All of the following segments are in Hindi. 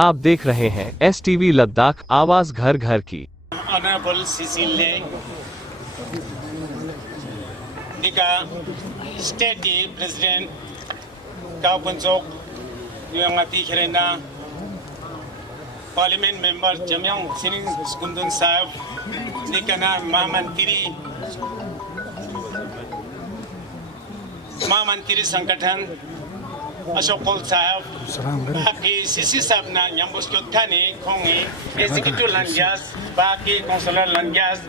आप देख रहे हैं STV लद्दाख, आवाज घर घर की। Honorable Cecile Dika, State President Kau Punsok, yung ati kirena Parliament Member Jamyang Sining Skundun Sahib, Dika na Mahamantiri Sankatan Ashok Kol Sahib, Baki Sisi Sahib na Nyambus Kyotani, Kongi, Executive Lanjas, Baki Consular Lanjas,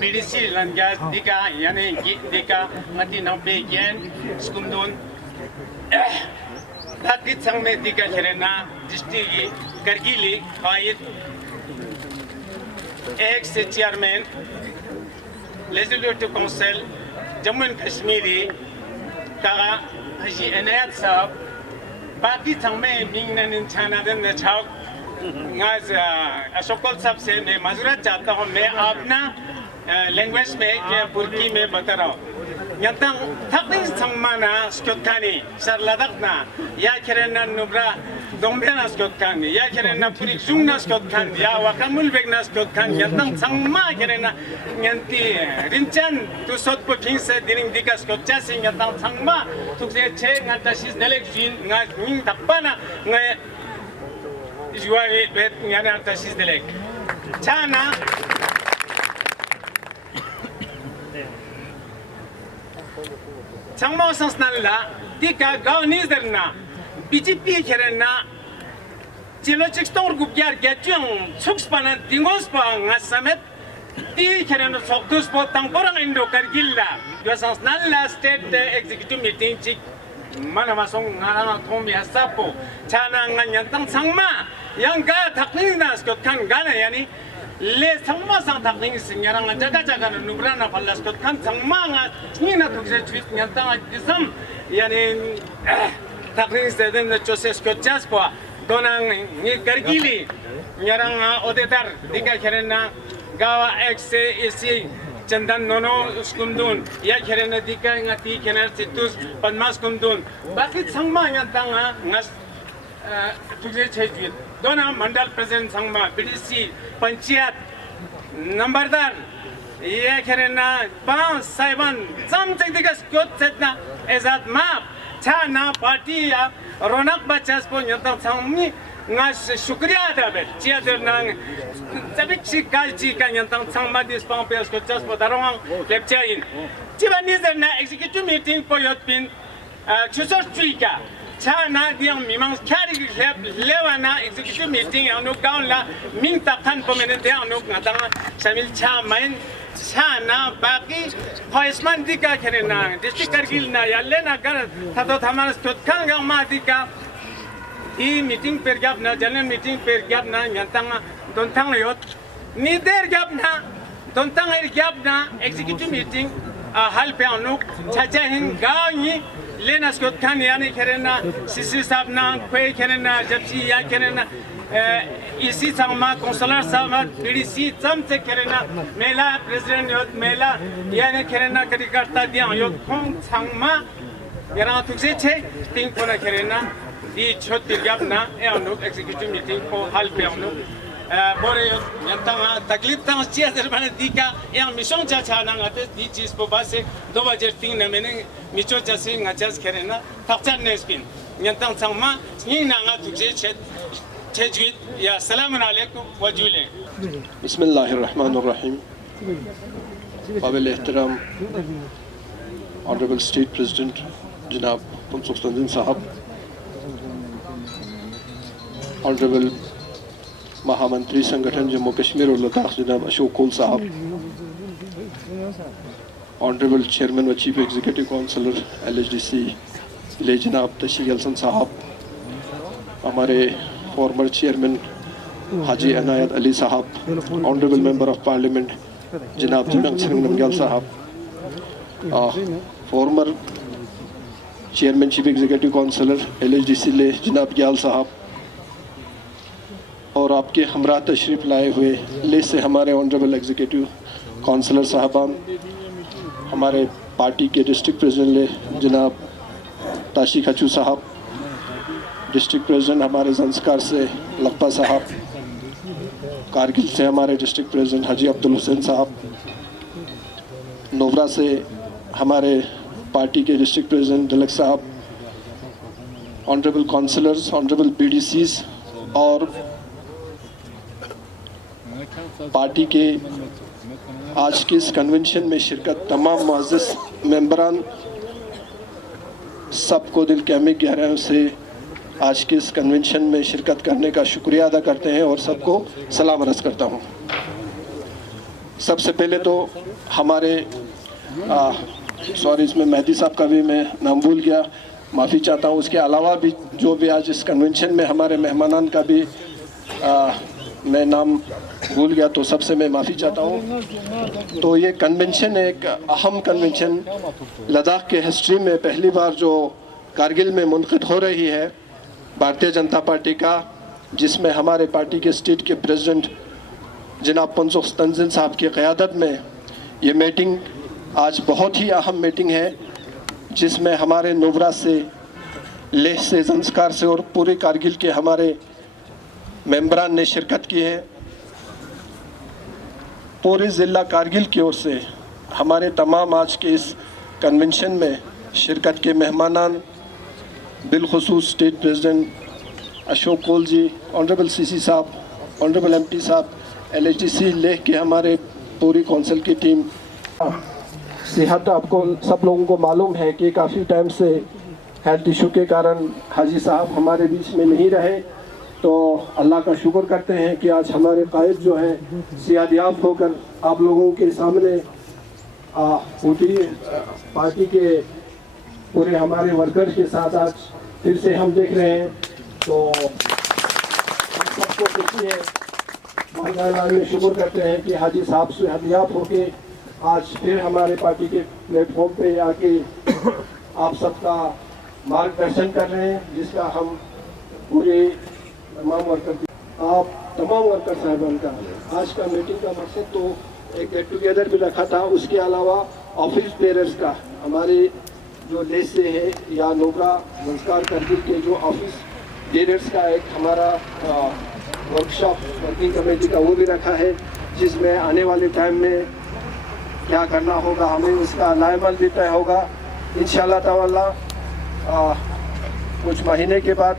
BDC Lanjas, Dika, Yani Dika, Mati Nambekian, Skundun, Baki Sangme Dika Herena, District Kargili, Kayit, ex-chairman, Legislative Council, Jammu and Kashmiri, Kara, Haji Anayat Sahib, बाकी समय मिंग ने निशाना दे न छाव गाज अशोकल साहब से मैं माजूरत चाहता हूँ मैं अपना लैंग्वेज में या बुर्की में बता रहा हूँ यहाँ तक सम्माना स्कोटकानी सरलदकना या किरना नुब्रा दोंबेना स्कोटकानी या किरना पूरी जुंगना स्कोटकानी या वकामुल बेगना स्कोटकानी यहाँ सम्मा किरना यंती रिंचन तो सोच पर फिर से दिनिंग दिका स्कोटचा से यहाँ सम्मा तुझे छे गाता शीज नलेक जिन गांग तप्पना गाय जुआरी बेट यहाँ गाता शीज नलेक चाना Sangma Sansnala, Dika, Gaunizerna, BGP Kerena, Chilochixtor Gugyar Gatium, Suxpana, Dingospa, Samet, D. Kerena Sokuspo, Tamporang Indo Kargilla, Yosansnala State Executive Meeting, Chick, Manamasong, Tomi Asapo, Chana Nanyantang Sangma, Yanga, Takinas, Kotkan Gana Yani. ले सम्मा संग तकनीक सिंगरांग जगह जगह नुब्राना फल्लास को कन सम्मा नीना तुझे चीज नियंत्रण जिसम यानी तकनीक से दिन चोसेस को चास पा दोनों ये करगिली नियरांग ओदेदार दिखा खेरना गावा एक्स से इसी चंदन नोनो स्कुंदून या खेरना दिखा इंगाती खेरना सितुस पन्मास कुंदून बाकी सम्मा नियंत्रण नस तुझे चीज दोनों मंडल प्रेसिडेंट संगमा BDC पंचायत नंबरदार ये खेरना पांच साइबन समझ दिखा स्कोट सेटना एजाद माप छाना पार्टी या रौनक बचास को यंत्र संगमी नाश शुक्रिया दाबे चियादरना सभी चिकाची का यंत्र संगमा डिस्पांग पे स्कोट चास पधारों लेप्चाइन चिबानी जरना एक्सिक्यूटिव मीटिंग को योटपिन चुसर चुईका Chana diang mimang kari lewana executive meeting anu kaun la min takhan pemerintah anu ngatang sambil chamain chana baki hoisman dika kerena district Kargil na yalena gar tato thamas kotkan gang ma dika I meeting pergap na general meeting pergap na nyantang dontang yot ni der gap na dontang gap na executive meeting hal pe anu chacha hin gauni लेना स्कोट खान यानी खेरना सिसी साहब ना कोई खेरना जबसी या खेरना इसी संगमा काउंसलर साहब BDC सम से खेरना मेला प्रेसिडेंट योद मेला यानी खेरना करिकर्ता दिया योद खों संगमा यहाँ तुझे छे टिंग कोना खेरना दी छोट तिरगाप ना ये अनुक एक्सिक्यूटिव मीटिंग को हाल पे अनुक बोरे यंतंगा तकलीफ तंग चिया दरबार दिका yang mission caca nang atas di cis pobase do bajer ting na meneng micho casi ngacas kerena takcan nespin yantang sangma ni nanga tukse chejwit ya salamun alaikum wajule Bismillahirrahmanirrahim Qabil ihtiram Honorable State President Janab Punsok Sanjin Sahab Honorable महामंत्री संगठन जम्मू कश्मीर और लद्दाख जनाब अशोक कोल साहब ऑनरेबल चेयरमैन व चीफ एग्जीक्यूटिव काउंसलर LHDC ले जनाब तशी गलसन साहब हमारे फॉर्मर चेयरमैन हाजी अनायत अली साहब ऑनरेबल मेंबर ऑफ पार्लियामेंट जनाब जमंग सिंह नमग्याल साहब former chairman chief executive counsellor LHDC ले जनाब ग्याल साहब और आपके हमरा तशरीफ़ लाए हुए ले से हमारे ऑनरेबल एग्जीक्यूटिव काउंसलर साहबान हमारे पार्टी के डिस्ट्रिक्ट प्रेसिडेंट ले जनाब ताशी खचू साहब डिस्ट्रिक्ट प्रेसिडेंट हमारे जंस्कार से मुस्तफ़ा साहब, कारगिल से हमारे डिस्ट्रिक्ट प्रेसिडेंट हाजी अब्दुल हुसैन साहब, नोबरा से हमारे पार्टी के डिस्ट्रिक्ट प्रेसिडेंट दिलक साहब, ऑनरेबल काउंसलर्स, ऑनरेबल पीडीसीज और पार्टी के आज के इस कन्वेंशन में शिरकत तमाम मुअज़्ज़ज़ मेंबरान, सबको दिल के अमीर गहराइयों से आज के इस कन्वेंशन में शिरकत करने का शुक्रिया अदा करते हैं और सबको सलाम अर्ज़ करता हूँ। सबसे पहले तो हमारे सॉरी, इसमें मेहदी साहब का भी मैं नाम भूल गया, माफ़ी चाहता हूँ। उसके अलावा भी जो भी आज इस कन्वेंशन में हमारे मेहमानान का भी मैं नाम भूल गया, तो सबसे मैं माफ़ी चाहता हूँ। तो ये कन्वेंशन एक अहम कन्वेंशन लद्दाख के हिस्ट्री में पहली बार जो कारगिल में मुनक़िद हो रही है भारतीय जनता पार्टी का, जिसमें हमारे पार्टी के स्टेट के प्रेसिडेंट जनाब पंसुख तंजीन साहब की क़यादत में ये मीटिंग आज बहुत ही अहम मीटिंग है, जिसमें हमारे नोबरा से, लेह से, ज़ंस्कार से और पूरे कारगिल के हमारे मेंबरान ने शिरकत की है। पूरे ज़िला कारगिल की ओर से हमारे तमाम आज के इस कन्वेंशन में शिरकत के मेहमानान, बिलखुसूस स्टेट प्रेसिडेंट अशोक कोल जी, ऑनरेबल सीसी साहब, ऑनरेबल एमपी साहब, LHDC लेह के हमारे पूरी कौंसिल की टीम। सेहत आपको सब लोगों को मालूम है कि काफ़ी टाइम से हेल्थ इशू के कारण हाजी साहब हमारे बीच में नहीं रहे, तो अल्लाह का शुक्र करते हैं कि आज हमारे कायद जो हैं सियादयाब होकर आप लोगों के सामने पूरी पार्टी के पूरे हमारे वर्कर्स के साथ आज फिर से हम देख रहे हैं, तो सबको खुशी है। में शुक्र करते हैं कि हाजी साहब से हदियाब होके आज फिर हमारे पार्टी के प्लेटफॉर्म पे आके आप सबका मार्गदर्शन कर रहे हैं, जिसका हम पूरे तमाम वर्कर साहिबान का आज का मीटिंग का मकसद तो एक गेट टुगेदर भी रखा था। उसके अलावा ऑफिस बेरर्स का, हमारे जो लेह से है या नोबरा ज़ंस्कार कारगिल के जो ऑफिस बेरर्स का एक हमारा वर्कशॉप वर्किंग कमेटी का वो भी रखा है, जिसमें आने वाले टाइम में क्या करना होगा हमें उसका लाएमल भी तय होगा इंशाअल्लाह ताला। कुछ महीने के बाद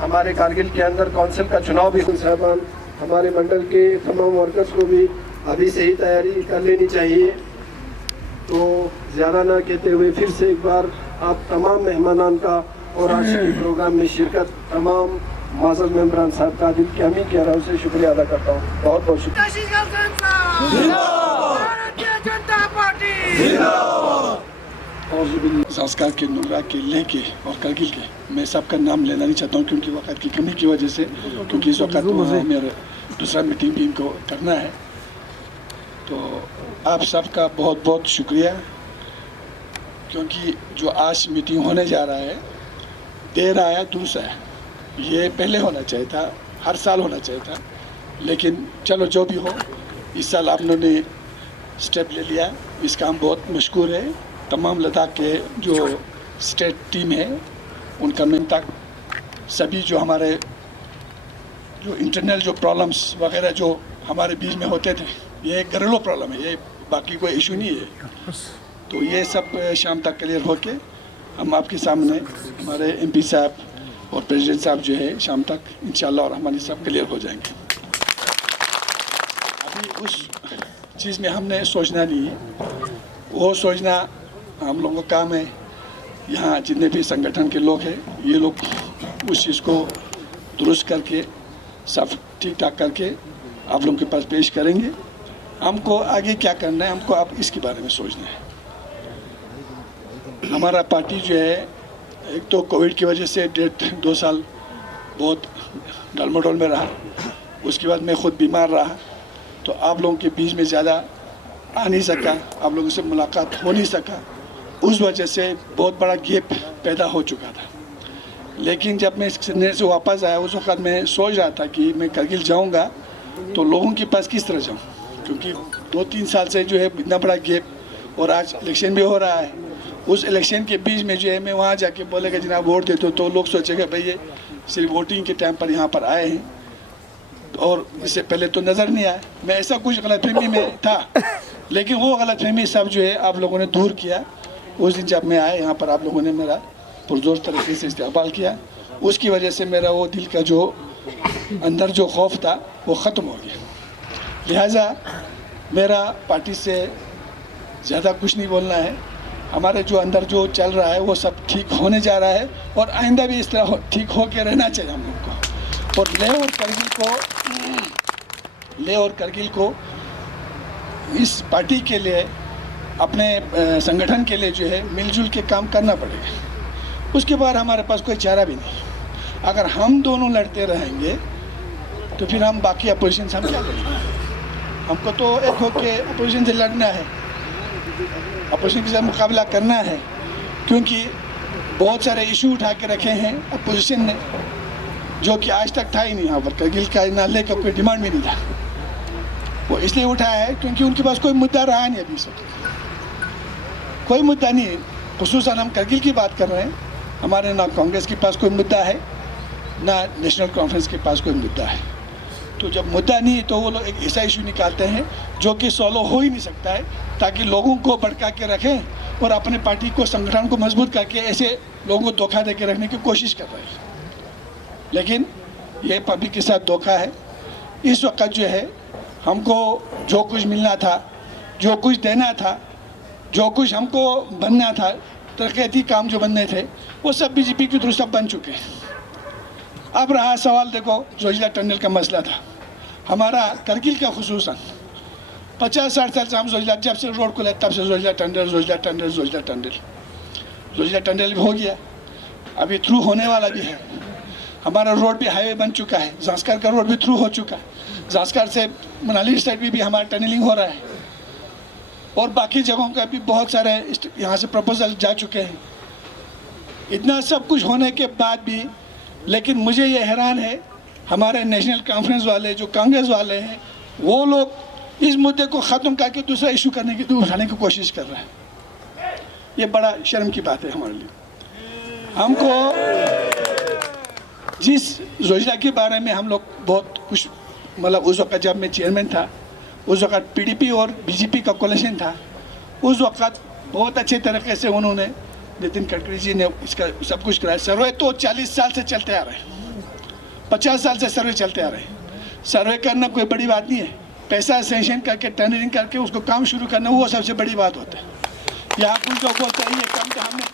हमारे कारगिल के अंदर काउंसिल का चुनाव भी साहबान, हमारे मंडल के तमाम वर्कर्स को भी अभी से ही तैयारी कर लेनी चाहिए। तो ज़्यादा ना कहते हुए फिर से एक बार आप तमाम मेहमानान का और आज के प्रोग्राम में शिरकत तमाम माज़ल मेंबरान साहब का दिल के अमीर गहराइयों से शुक्रिया अदा करता हूँ। बहुत बहुत शुक्रिया। और ज़ंस्कार के, नोबरा के, लेह के और कारगिल के, मैं सबका नाम लेना नहीं चाहता हूँ क्योंकि वक़्त की कमी की वजह से, क्योंकि इस वक्त मेरा दूसरा मीटिंग भी इनको करना है। तो आप सबका बहुत बहुत शुक्रिया, क्योंकि जो आज मीटिंग होने जा रहा है देर आया दुरुस्त है, ये पहले होना चाहिए था, हर साल होना चाहिए था, लेकिन चलो जो भी हो, इस साल आप लोगों ने स्टेप ले लिया, इसका हम बहुत मशकूर है। तमाम लद्दाख के जो स्टेट टीम है उनका मेन तक सभी जो हमारे जो इंटरनल जो प्रॉब्लम्स वगैरह जो हमारे बीच में होते थे, ये एक घरेलू प्रॉब्लम है, ये बाकी कोई इशू नहीं है। तो ये सब शाम तक क्लियर होके हम आपके सामने हमारे MP साहब और प्रेसिडेंट साहब जो है शाम तक इंशाल्लाह और हमारे सब क्लियर हो जाएंगे। अभी उस चीज़ में हमने सोचना नहीं है, वो सोचना हम लोगों का काम है। यहाँ जितने भी संगठन के लोग हैं, ये लोग उस चीज़ को दुरुस्त करके सब ठीक ठाक करके आप लोगों के पास पेश करेंगे। हमको आगे क्या करना है, हमको आप इसके बारे में सोचना है। हमारा पार्टी जो है, एक तो कोविड की वजह से 1.5-2 साल बहुत डलमडोल में रहा, उसके बाद मैं ख़ुद बीमार रहा, तो आप लोगों के बीच में ज़्यादा आ नहीं सका, आप लोगों से मुलाकात हो नहीं सका, उस वजह से बहुत बड़ा गैप पैदा हो चुका था। लेकिन जब मैं चेन्नई से वापस आया, उस वक्त मैं सोच रहा था कि मैं कारगिल जाऊंगा तो लोगों के पास किस तरह जाऊं, क्योंकि 2-3 साल से जो है इतना बड़ा गैप, और आज इलेक्शन भी हो रहा है। उस इलेक्शन के बीच में जो है मैं वहाँ जाके बोलेगा जनाब वोट दे तो लोग सोचेगा भाई ये सिर्फ वोटिंग के टाइम पर यहाँ पर आए हैं, और इससे पहले तो नज़र नहीं आया। मैं ऐसा कुछ गलतफहमी में था, लेकिन वो गलतफहमी सब जो है आप लोगों ने दूर किया। उस दिन जब मैं आया यहाँ पर आप लोगों ने मेरा पुरजोर तरीके से इस्तेमाल किया, उसकी वजह से मेरा वो दिल का जो अंदर जो खौफ था वो ख़त्म हो गया। लिहाजा मेरा पार्टी से ज़्यादा कुछ नहीं बोलना है। हमारे जो अंदर जो चल रहा है वो सब ठीक होने जा रहा है और आइंदा भी इस तरह ठीक हो के रहना चाहिए हम लोग को। और लेह और करगिल को इस पार्टी के लिए, अपने संगठन के लिए जो है मिलजुल के काम करना पड़ेगा। उसके बाद हमारे पास कोई चारा भी नहीं। अगर हम दोनों लड़ते रहेंगे तो फिर हम बाकी अपोजिशन से हम क्या करेंगे? हमको तो एक होके अपोजिशन से लड़ना है, अपोजिशन के साथ मुकाबला करना है, क्योंकि बहुत सारे इशू उठा के रखे हैं अपोजिशन ने जो कि आज तक था ही नहीं। यहाँ पर करगिल का नाले का कोई डिमांड भी नहीं था। वो इसलिए उठाया है क्योंकि उनके पास कोई मुद्दा रहा नहीं अभी तक, कोई मुद्दा नहीं है। खुसूसन हम करगिल की बात कर रहे हैं, हमारे ना कांग्रेस के पास कोई मुद्दा है ना नेशनल कॉन्फ्रेंस के पास कोई मुद्दा है। तो जब मुद्दा नहीं है तो वो लोग एक ऐसा इशू निकालते हैं जो कि सॉल्व हो ही नहीं सकता है, ताकि लोगों को भड़का के रखें और अपने पार्टी को, संगठन को मजबूत करके ऐसे लोगों को धोखा दे के रखने की कोशिश कर रहे हैं। लेकिन ये पब्लिक के साथ धोखा है। इस वक्त जो है हमको जो कुछ मिलना था, जो कुछ देना था, जो कुछ हमको बनना था, तरक्याती काम जो बनने थे, वो सब बीजेपी के थ्रू सब बन चुके हैं। अब रहा सवाल, देखो जोजिला टनल का मसला था हमारा करगिल का, खुसूसन 50-60 साल से हम जोजिला, जब से रोड खुला तब से जोजिला टनल भी हो गया, अभी थ्रू होने वाला भी है। हमारा रोड भी हाईवे बन चुका है, जांस्कर का रोड भी थ्रू हो चुका है, जांस्कर से मनाली साइड भी हमारा टनलिंग हो रहा है और बाकी जगहों का भी बहुत सारे यहाँ से प्रपोजल जा चुके हैं। इतना सब कुछ होने के बाद भी, लेकिन मुझे ये हैरान है हमारे नेशनल कॉन्फ्रेंस वाले, जो कांग्रेस वाले हैं, वो लोग इस मुद्दे को ख़त्म करके दूसरा इशू करने की उठाने की कोशिश कर रहे हैं। ये बड़ा शर्म की बात है हमारे लिए। हमको जिस जोजिला के बारे में हम लोग बहुत कुछ, मतलब उस वक्त जब मैं चेयरमैन था, उस वक्त पीडीपी और बीजेपी का कोलिशन था, उस वक्त बहुत अच्छे तरीके से उन्होंने, नितिन गडकरी जी ने इसका सब कुछ कराया। सर्वे तो 40 साल से चलते आ रहे हैं, 50 साल से सर्वे चलते आ रहे हैं। सर्वे करना कोई बड़ी बात नहीं है, पैसा सेंक्शन करके टेंडरिंग करके उसको काम शुरू करना वो सबसे बड़ी बात होता है। यहाँ कुछ लोग बोलते हैं ये काम तो हमने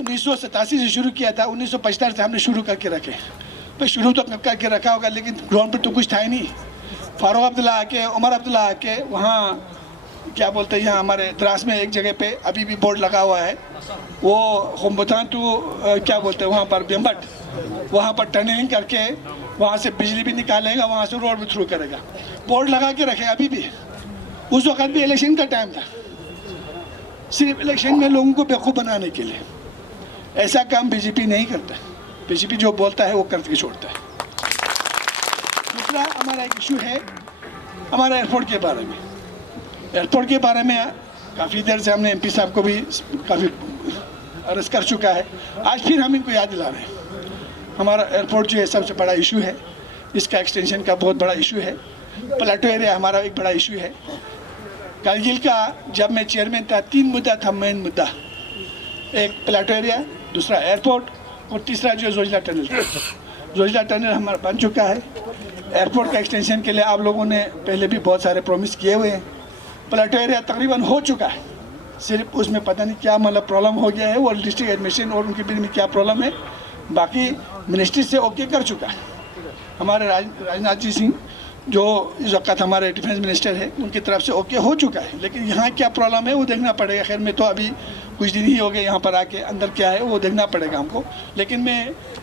1987 से शुरू किया था, 1975 से हमने शुरू करके रखे। भाई शुरू तो करके रखा होगा, लेकिन ग्राउंड पर तो कुछ था ही नहीं। फारूक अब्दुल्ला आके, उमर अब्दुल्ला आके, वहाँ क्या बोलते हैं, यहाँ हमारे द्रास में एक जगह पे अभी भी बोर्ड लगा हुआ है, वो होम्बुतान टू क्या बोलते हैं वहाँ पर बेम्बट, वहाँ पर टनलिंग करके वहाँ से बिजली भी निकालेगा, वहाँ से रोड भी थ्रू करेगा, बोर्ड लगा के रखे अभी भी। उस वक्त भी इलेक्शन का टाइम था, सिर्फ इलेक्शन में लोगों को बेवकूफ़ बनाने के लिए। ऐसा काम बीजेपी नहीं करता, बीजेपी जो बोलता है वो करके छोड़ता है। दूसरा हमारा एक इशू है हमारा एयरपोर्ट के बारे में। एयरपोर्ट के बारे में काफ़ी देर से हमने एमपी साहब को भी काफ़ी अर्ज कर चुका है, आज फिर हम इनको याद दिला रहे हैं। हमारा एयरपोर्ट जो है सबसे बड़ा इशू है, इसका एक्सटेंशन का बहुत बड़ा इशू है। प्लेटो एरिया हमारा एक बड़ा इशू है। करगिल का जब मैं चेयरमैन था 3 मुद्दा था, मेन मुद्दा, एक प्लेटो एरिया, दूसरा एयरपोर्ट और तीसरा जो जोजिला टनल। जोजिला टनल हमारा बन चुका है। एयरपोर्ट का एक्सटेंशन के लिए आप लोगों ने पहले भी बहुत सारे प्रॉमिस किए हुए हैं। प्लेटो एरिया तकरीबन हो चुका है, सिर्फ उसमें पता नहीं क्या मतलब प्रॉब्लम हो गया है, वो डिस्ट्रिक्ट एडमिनिस्ट्रेशन और उनके बीच में क्या प्रॉब्लम है, बाकी मिनिस्ट्री से ओके कर चुका है। हमारे राजनाथ जी सिंह जो इस वक्त हमारे डिफेंस मिनिस्टर है, उनकी तरफ से ओके हो चुका है, लेकिन यहाँ क्या प्रॉब्लम है वो देखना पड़ेगा। खैर मैं तो अभी कुछ दिन ही हो गए यहाँ पर आके, अंदर क्या है वो देखना पड़ेगा हमको। लेकिन मैं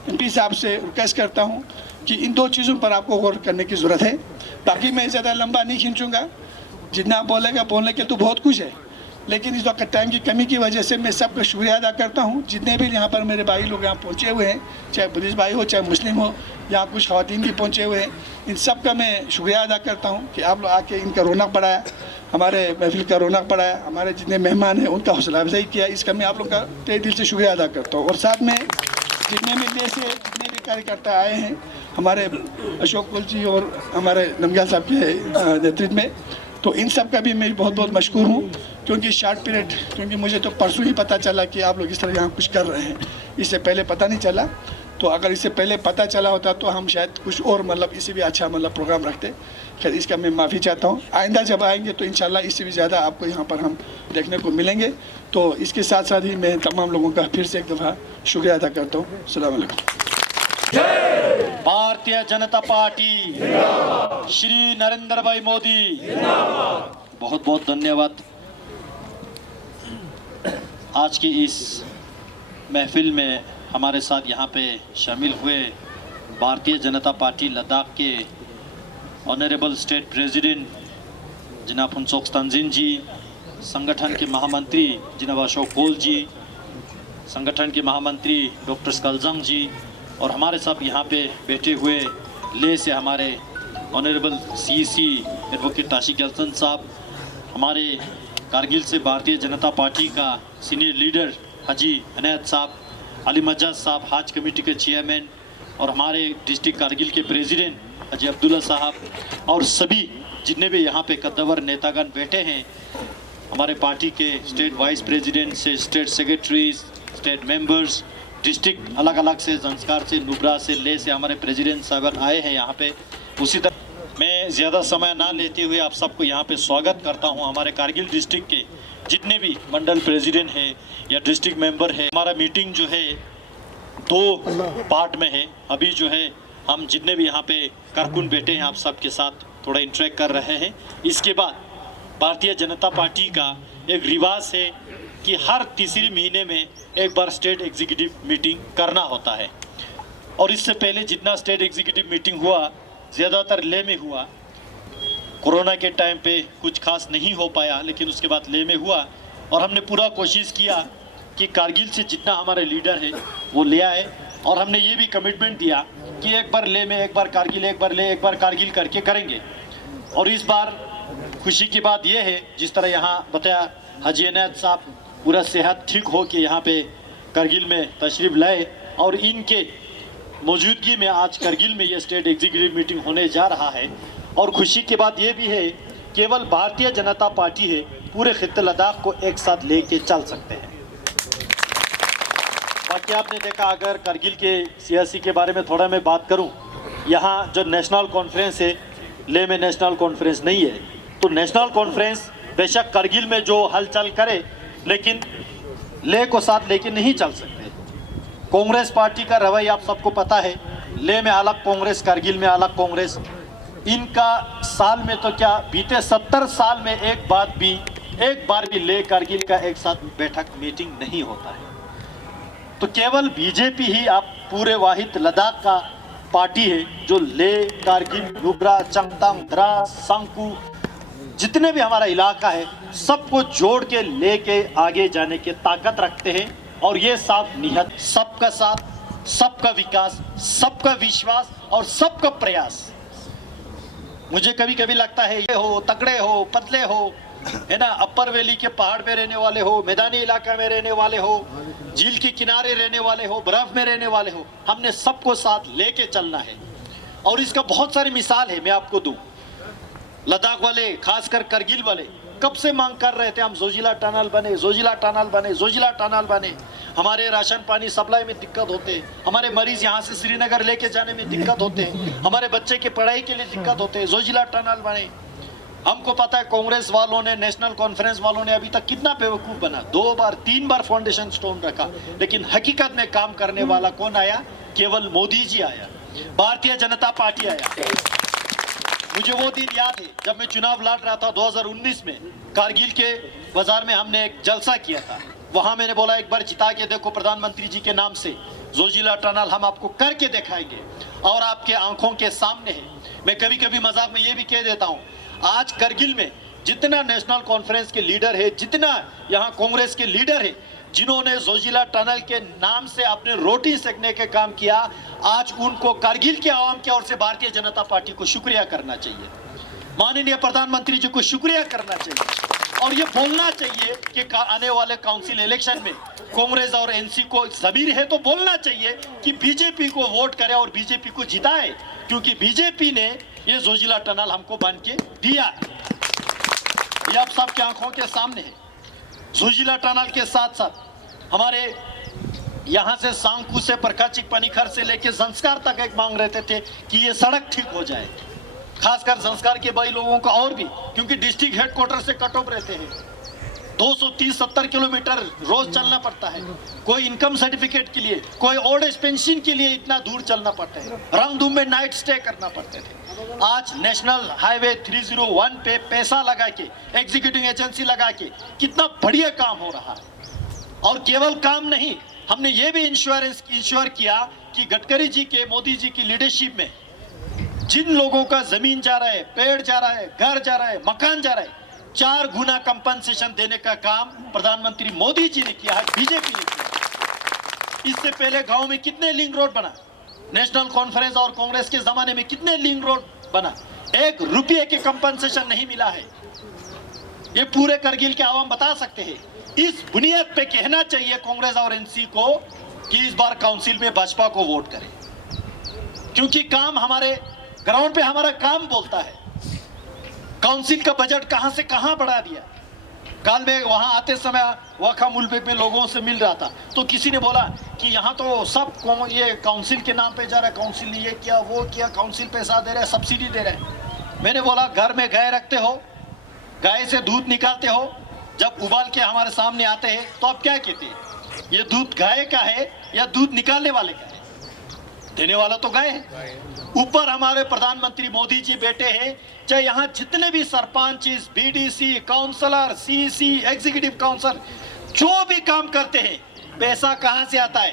एमपी साहब से रिक्वेस्ट करता हूँ कि इन 2 चीज़ों पर आपको गौर करने की ज़रूरत है। बाकी मैं ज़्यादा लंबा नहीं खींचूँगा, जितना बोलेगा बोलने के तो बहुत कुछ है, लेकिन इस वक्त टाइम की कमी की वजह से मैं सबका शुक्रिया अदा करता हूँ। जितने भी यहाँ पर मेरे भाई लोग यहाँ पहुँचे हुए हैं, चाहे बुद्धिस्ट भाई हो चाहे मुस्लिम हो, यहाँ कुछ ख़वातीन भी पहुँचे हुए हैं, इन सब का मैं शुक्रिया अदा करता हूँ कि आप लोग आके इनका रौनक बढ़ाया, हमारे महफिल का रौनक बढ़ाया, हमारे जितने मेहमान हैं उनका हौसला अफजाई किया, इसका मैं आप लोग का तहे दिल से शुक्रिया अदा करता हूँ। और साथ में जितने भी देश से जितने भी कार्यकर्ता आए हैं हमारे अशोक कुल जी और हमारे नमग्याल साहब के नेतृत्व में। तो इन सब का भी मैं बहुत बहुत मशकूर हूँ, क्योंकि शार्ट पीरियड, क्योंकि मुझे तो परसों ही पता चला कि आप लोग इस तरह यहाँ कुछ कर रहे हैं, इससे पहले पता नहीं चला। तो अगर इससे पहले पता चला होता तो हम शायद कुछ और मतलब इससे भी अच्छा मतलब प्रोग्राम रखते। खैर इसका मैं माफ़ी चाहता हूँ। आइंदा जब आएंगे तो इंशाल्लाह इससे भी ज़्यादा आपको यहाँ पर हम देखने को मिलेंगे। तो इसके साथ साथ ही मैं तमाम लोगों का फिर से एक दफ़ा शुक्रिया अदा करता हूँ। अस्सलाम वालेकुम। भारतीय जनता पार्टी, श्री नरेंद्र भाई मोदी, बहुत बहुत धन्यवाद। आज की इस महफिल में हमारे साथ यहाँ पे शामिल हुए भारतीय जनता पार्टी लद्दाख के ऑनरेबल स्टेट प्रेसिडेंट जनाब हुनसोक तंजीन जी, संगठन के महामंत्री जनाब अशोक कोल जी, संगठन के महामंत्री डॉक्टर स्कलजंग जी, और हमारे साथ यहाँ पे बैठे हुए ले से हमारे ऑनरेबल सीसी एडवोकेट ताशी गैल्सन साहब, हमारे कारगिल से भारतीय जनता पार्टी का सीनियर लीडर हाजी अनायत साहब, अली मज्जाद साहब हज कमेटी के चेयरमैन, और हमारे डिस्ट्रिक्ट कारगिल के प्रेसिडेंट हाजी अब्दुल्ला साहब, और सभी जितने भी यहाँ पे कद्दावर नेतागण बैठे हैं, हमारे पार्टी के स्टेट वाइस प्रेसिडेंट से state secretaries, state members, district अलग अलग से, संस्कार से, नुब्रा से, ले से हमारे प्रेसिडेंट साहब आए हैं यहाँ पे। उसी तरह मैं ज़्यादा समय ना लेते हुए आप सबको यहाँ पे स्वागत करता हूँ। हमारे कारगिल डिस्ट्रिक्ट के जितने भी मंडल प्रेसिडेंट है या डिस्ट्रिक्ट मेंबर है, हमारा मीटिंग जो है 2 पार्ट में है। अभी जो है हम जितने भी यहाँ पे कारकुन बैठे हैं आप सबके साथ थोड़ा इंटरेक्ट कर रहे हैं। इसके बाद भारतीय जनता पार्टी का एक रिवाज है कि हर तीसरे महीने में एक बार स्टेट एग्जीक्यूटिव मीटिंग करना होता है, और इससे पहले जितना स्टेट एग्जीक्यूटिव मीटिंग हुआ ज़्यादातर ले में हुआ। कोरोना के टाइम पे कुछ खास नहीं हो पाया, लेकिन उसके बाद ले में हुआ, और हमने पूरा कोशिश किया कि कारगिल से जितना हमारे लीडर है वो ले आए, और हमने ये भी कमिटमेंट दिया कि एक बार ले में, एक बार कारगिल, एक बार ले, एक बार कारगिल करके करेंगे। और इस बार खुशी की बात यह है, जिस तरह यहाँ बताया हाजी अनायत साहब, पूरा सेहत ठीक हो के यहाँ पे कारगिल में तशरीफ़ लाए, और इनके मौजूदगी में आज कारगिल में ये स्टेट एग्जीक्यूटिव मीटिंग होने जा रहा है। और खुशी की बात ये भी है, केवल भारतीय जनता पार्टी है पूरे खित्ते लद्दाख को एक साथ लेके चल सकते हैं। बाकी आपने देखा, अगर कारगिल के सियासी के बारे में थोड़ा मैं बात करूं, यहाँ जो नेशनल कॉन्फ्रेंस है, ले में नेशनल कॉन्फ्रेंस नहीं है। तो नेशनल कॉन्फ्रेंस बेशक कारगिल में जो हलचल करे, लेकिन ले को साथ लेके नहीं चल सकते। कांग्रेस पार्टी का रवैया आप सबको पता है, ले में अलग कांग्रेस, कारगिल में अलग कांग्रेस। इनका साल में तो क्या बीते 70 साल में एक बार भी ले कारगिल का एक साथ बैठक मीटिंग नहीं होता है। तो केवल बीजेपी ही आप पूरे वाहिद लद्दाख का पार्टी है जो ले, कारगिल, नुब्रा, चंगतांग, द्रास, सांकू, जितने भी हमारा इलाका है सबको जोड़ के लेके आगे जाने की ताकत रखते हैं। और ये साफ नियत, सबका साथ, सबका विकास, सबका विश्वास और सबका प्रयास। मुझे कभी कभी लगता है, ये हो तगड़े हो पतले हो, है ना, अपर वैली के पहाड़ पे रहने वाले हो, मैदानी इलाका में रहने वाले हो, झील के किनारे रहने वाले हो, बर्फ में रहने वाले हो, हमने सबको साथ लेके चलना है। और इसका बहुत सारी मिसाल है, मैं आपको दूं। लद्दाख वाले, खासकर करगिल वाले कब से मांग कर रहे थे, हम जोजिला टनल बने, जोजिला टनल बने, जोजिला टनल बने। हमारे राशन पानी सप्लाई में दिक्कत होते, हमारे मरीज यहाँ से श्रीनगर लेके जाने में दिक्कत होते, हमारे बच्चे की पढ़ाई के लिए दिक्कत होते, जोजिला टनल बने। हमको पता है कांग्रेस वालों ने, नेशनल कॉन्फ्रेंस वालों ने अभी तक कितना बेवकूफ़ बना, 2 बार 3 बार फाउंडेशन स्टोन रखा, लेकिन हकीकत में काम करने वाला कौन आया? केवल मोदी जी आया, भारतीय जनता पार्टी आया। मुझे वो दिन याद है जब मैं चुनाव लड़ रहा था 2019 में, कारगिल के बाजार में हमने एक जलसा किया था। वहाँ मैंने बोला एक बार जिता के देखो प्रधानमंत्री जी के नाम से, जोजिला टनल हम आपको करके दिखाएंगे और आपके आंखों के सामने है। मैं कभी कभी मजाक में ये भी कह देता हूँ, आज करगिल में जितना नेशनल कॉन्फ्रेंस के लीडर है, जितना यहाँ कांग्रेस के लीडर है, जिन्होंने जोजिला टनल के नाम से अपने रोटी सेकने के काम किया, आज उनको कारगिल के आवाम की ओर से भारतीय जनता पार्टी को शुक्रिया करना चाहिए, माननीय प्रधानमंत्री जी को शुक्रिया करना चाहिए। और ये बोलना चाहिए कि आने वाले काउंसिल इलेक्शन में कांग्रेस और एनसी को ज़मीर है तो बोलना चाहिए कि बीजेपी को वोट करे और बीजेपी को जिताए, क्योंकि बीजेपी ने ये जोजिला टनल हमको बन के दिया। ये आप सबकी आंखों के सामने है। जोजिला टनल के साथ साथ हमारे यहाँ से सांगकू से प्रकाशिक पनिखर से लेके संस्कार तक एक मांग रहते थे कि ये सड़क ठीक हो जाए, खासकर संस्कार के भाई लोगों का, और भी क्योंकि डिस्ट्रिक्ट हेडक्वार्टर से कट ऑफ रहते हैं, 230-70 किलोमीटर रोज चलना पड़ता है। कोई इनकम सर्टिफिकेट के लिए, कोई ओल्ड एज पेंशन के लिए इतना दूर चलना पड़ता है। रंगदूम में नाइट स्टे करना पड़ते थे। आज नेशनल हाईवे 301 पे पैसा लगा के, एग्जीक्यूटिव एजेंसी लगा के कितना बढ़िया काम हो रहा है। और केवल काम नहीं, हमने ये भी इंश्योर किया कि गडकरी जी के, मोदी जी की लीडरशिप में जिन लोगों का जमीन जा रहा है, पेड़ जा रहा है, घर जा रहा है, मकान जा रहा है, 4 गुना कंपनसेशन देने का काम प्रधानमंत्री मोदी जी ने किया है, बीजेपी ने किया। इससे पहले गांव में कितने लिंक रोड बना, नेशनल कॉन्फ्रेंस और कांग्रेस के जमाने में कितने लिंक रोड बना, 1 रुपये के कंपनसेशन नहीं मिला है। ये पूरे करगिल के आवाम बता सकते हैं। इस बुनियाद पे कहना चाहिए कांग्रेस और एनसी को कि इस बार काउंसिल में भाजपा को वोट करें, क्योंकि काम हमारे ग्राउंड पे हमारा काम बोलता है। काउंसिल का बजट कहां से कहां बढ़ा दिया। कल मैं वहां आते समय वाखा मुल्क में लोगों से मिल रहा था, तो किसी ने बोला कि यहाँ तो सब ये काउंसिल के नाम पे जा रहा है, काउंसिल ने ये किया वो किया, काउंसिल पैसा दे रहा है, सब्सिडी दे रहा है। मैंने बोला घर में गाय रखते हो, गाय से दूध निकालते हो, जब उबाल के हमारे सामने आते हैं तो आप क्या कहते हैं, ये दूध गाय का है या दूध निकालने वाले का है? देने वाला तो गाय है। ऊपर हमारे प्रधानमंत्री मोदी जी बैठे हैं, चाहे यहाँ जितने भी sarpanch, BDC, councillor, CC, executive council जो भी काम करते हैं, पैसा कहाँ से आता है?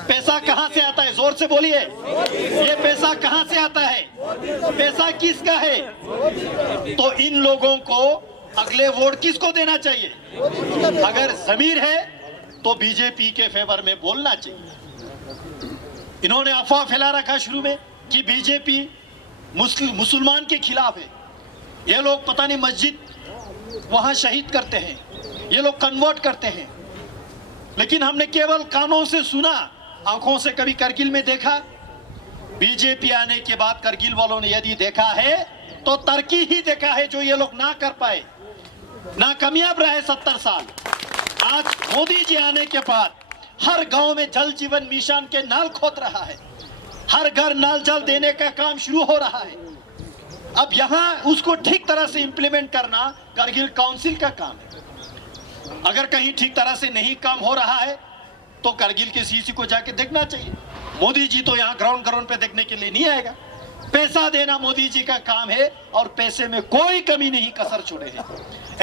पैसा कहाँ से आता है? जोर से बोलिए, ये पैसा कहाँ से आता है? पैसा किसका है? तो इन लोगों को अगले वोट किसको देना चाहिए? अगर जमीर है तो बीजेपी के फेवर में बोलना चाहिए। इन्होंने अफवाह फैला रखा शुरू में कि बीजेपी मुसलमान के खिलाफ है। ये लोग पता नहीं मस्जिद वहां शहीद करते हैं, ये लोग कन्वर्ट करते हैं, लेकिन हमने केवल कानों से सुना, आंखों से कभी करगिल में देखा? बीजेपी आने के बाद करगिल वालों ने यदि देखा है तो तरक्की ही देखा है, जो ये लोग ना कर पाए, नाकामयाब रहे 70 साल। आज मोदी जी आने के बाद हर गांव में जल जीवन मिशन के नल खोद रहा है, हर घर नल जल देने का काम शुरू हो रहा है। अब यहां उसको ठीक तरह से इंप्लीमेंट करना करगिल काउंसिल का काम है। अगर कहीं ठीक तरह से नहीं काम हो रहा है तो करगिल के सीसी को जाके देखना चाहिए। मोदी जी तो यहाँ ग्राउंड पे देखने के लिए नहीं आएगा। पैसा देना मोदी जी का काम है और पैसे में कोई कमी नहीं कसर छोड़े हैं।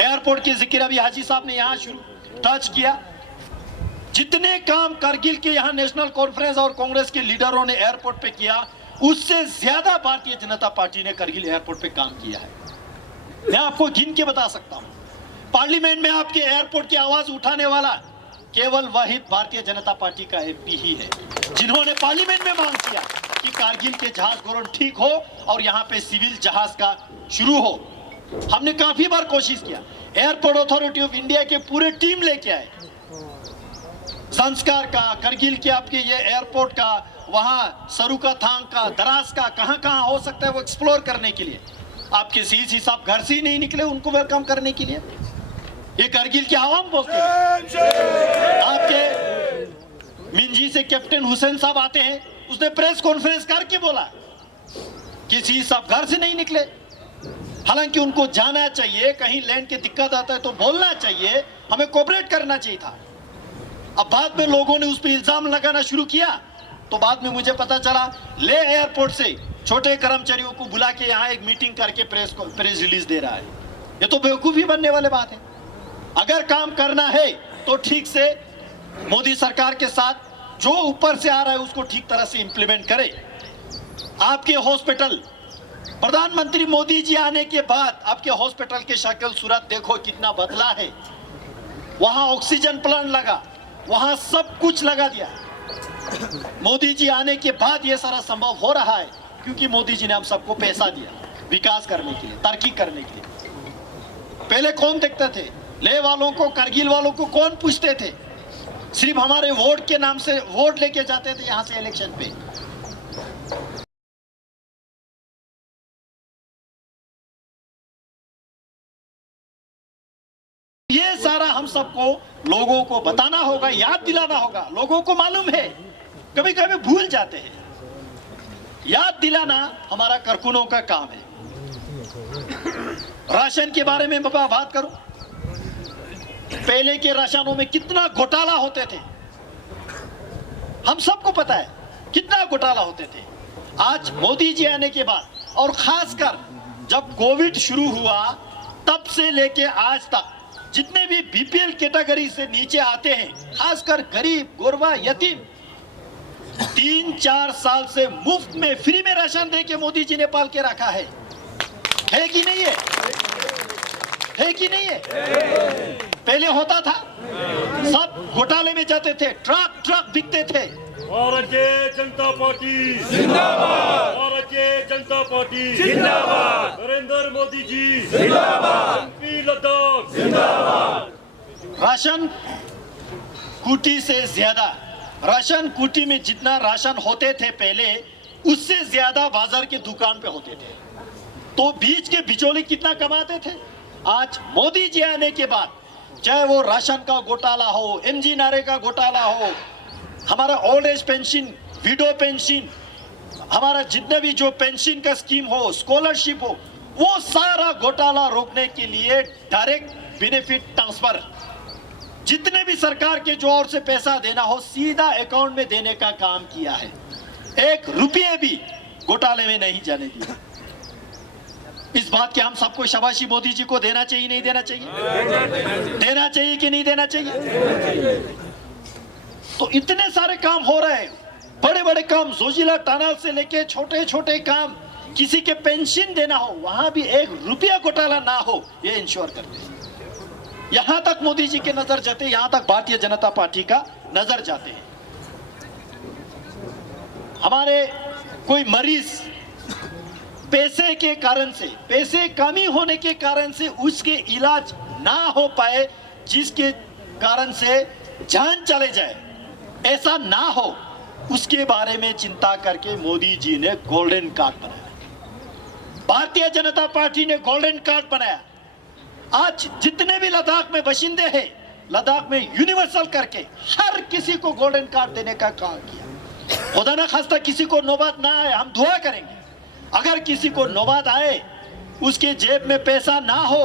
एयरपोर्ट की जिक्र अभी हाजी साहब ने यहाँ शुरू टच किया। जितने काम करगिल के यहाँ नेशनल कॉन्फ्रेंस और कांग्रेस के लीडरों ने एयरपोर्ट पे किया, उससे ज्यादा भारतीय जनता पार्टी ने करगिल एयरपोर्ट पे काम किया है। मैं आपको गिन के बता सकता हूँ। पार्लियामेंट में आपके एयरपोर्ट की आवाज उठाने वाला केवल वाहिद भारतीय जनता पार्टी का एमपी ही है, जिन्होंने पार्लियामेंट में मांग किया कि कारगिल के जहाज गोरन ठीक हो और यहाँ पे सिविल जहाज का शुरू हो। हमने काफी बार कोशिश किया। एयरपोर्ट अथॉरिटी ऑफ इंडिया के पूरे टीम लेके आए, संस्कार का, करगिल के आपके ये एयरपोर्ट का, वहाँ सरुका थांग का, दराज का, कहाँ कहाँ हो सकता है वो एक्सप्लोर करने के लिए। आपके सीसी साहब घर से ही नहीं निकले उनको वेलकम करने के लिए। ये करगिल के आवाम बोलते हैं। आपके मिंजी से कैप्टन हुसैन साहब आते हैं, उसने प्रेस कॉन्फ्रेंस करके बोला कि सीसी साहब घर से नहीं निकले। हालांकि उनको जाना चाहिए, कहीं लैंड की दिक्कत आता है तो बोलना चाहिए, हमें कोऑपरेट करना चाहिए था। अब बाद में लोगों ने उस पर इल्जाम लगाना शुरू किया तो बाद में मुझे पता चला ले एयरपोर्ट से छोटे कर्मचारियों को बुला के यहाँ एक मीटिंग करके प्रेस रिलीज दे रहा है। ये तो बेवकूफी बनने वाली बात है। अगर काम करना है तो ठीक से मोदी सरकार के साथ जो ऊपर से आ रहा है उसको ठीक तरह से इंप्लीमेंट करे। आपके हॉस्पिटल, प्रधानमंत्री मोदी जी आने के बाद आपके हॉस्पिटल के शक्ल सूरत देखो कितना बदला है। वहां ऑक्सीजन प्लांट लगा, वहां सब कुछ लगा दिया। मोदी जी आने के बाद यह सारा संभव हो रहा है क्योंकि मोदी जी ने हम सबको पैसा दिया विकास करने के लिए, तरक्की करने के लिए। पहले कौन देखते थे? लेह वालों को, करगिल वालों को कौन पूछते थे? सिर्फ हमारे वोट के नाम से वोट लेके जाते थे यहां से इलेक्शन पे। ये सारा हम सबको लोगों को बताना होगा, याद दिलाना होगा। लोगों को मालूम है, कभी कभी भूल जाते हैं। याद दिलाना हमारा कारकुनों का काम है। राशन के बारे में मैं बात करूं, पहले के राशनों में कितना घोटाला होते थे, हम सबको पता है कितना घोटाला होते थे। आज मोदी जी आने के बाद और खासकर जब कोविड शुरू हुआ तब से लेके आज तक जितने भी बीपीएल कैटेगरी से नीचे आते हैं, खासकर गरीब, गोरबा, यतीम, 3-4 साल से मुफ्त में, फ्री में राशन दे के मोदी जी ने पाल के रखा है कि नहीं है? है कि नहीं है? पहले होता था, सब घोटाले में जाते थे, ट्रक बिकते थे। भारतीय जनता पार्टी जिंदाबाद, भारतीय जनता पार्टी जिंदाबाद, नरेंद्र मोदी जी जिंदाबाद, एमपी लद्दाख जिंदाबाद। राशन कुटी से ज्यादा, राशन कुटी में जितना राशन होते थे पहले, उससे ज्यादा बाजार के दुकान पे होते थे। तो बीच के बिचौली कितना कमाते थे। आज मोदी जी आने के बाद, चाहे वो राशन का घोटाला हो, एमजी नारे का घोटाला हो, हमारा old age pension, window pension, हमारा जितने भी जो पेंशन का स्कीम हो, स्कॉलरशिप हो, वो सारा घोटाला रोकने के लिए डायरेक्ट बेनिफिट ट्रांसफर, जितने भी सरकार के जो और से पैसा देना हो सीधा अकाउंट में देने का काम किया है। 1 रुपये भी घोटाले में नहीं जाने दिया। इस बात की हम सबको शाबाशी मोदी जी को देना चाहिए, नहीं देना चाहिए? देना चाहिए कि नहीं देना चाहिए? तो इतने सारे काम हो रहे हैं, बड़े बड़े काम, जोजिला टनल से लेके छोटे छोटे काम, किसी के पेंशन देना हो वहां भी 1 रुपया घोटाला ना हो, ये इंश्योर करते हैं। यहां तक मोदी जी के नजर जाते, यहां तक भारतीय जनता पार्टी का नजर जाते हैं। हमारे कोई मरीज पैसे के कारण से, पैसे कमी होने के कारण से उसके इलाज ना हो पाए, जिसके कारण से जान चले जाए, ऐसा ना हो, उसके बारे में चिंता करके मोदी जी ने गोल्डन कार्ड बनाया। भारतीय जनता पार्टी ने गोल्डन कार्ड बनाया। आज जितने भी लद्दाख में बशिंदे हैं, लद्दाख में यूनिवर्सल करके हर किसी को गोल्डन कार्ड देने का काम किया। खुदा ना खास्ता किसी को नौबत ना आए, हम दुआ करेंगे। अगर किसी को नौबत आए, उसके जेब में पैसा ना हो,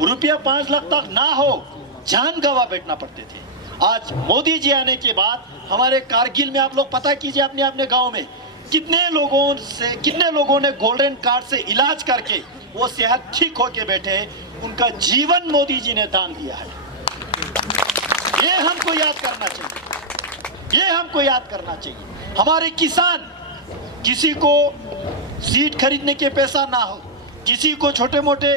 रुपया 5 लाख तक ना हो, जान गवा बैठना पड़ते थे। आज मोदी जी आने के बाद हमारे कारगिल में, आप लोग पता कीजिए अपने अपने गांव में कितने लोगों ने गोल्डन कार्ड से इलाज करके वो सेहत ठीक होके बैठे हैं, उनका जीवन मोदी जी ने दान दिया है। ये हमको याद करना चाहिए, ये हमको याद करना चाहिए। हमारे किसान, किसी को सीड खरीदने के पैसा ना हो, किसी को छोटे मोटे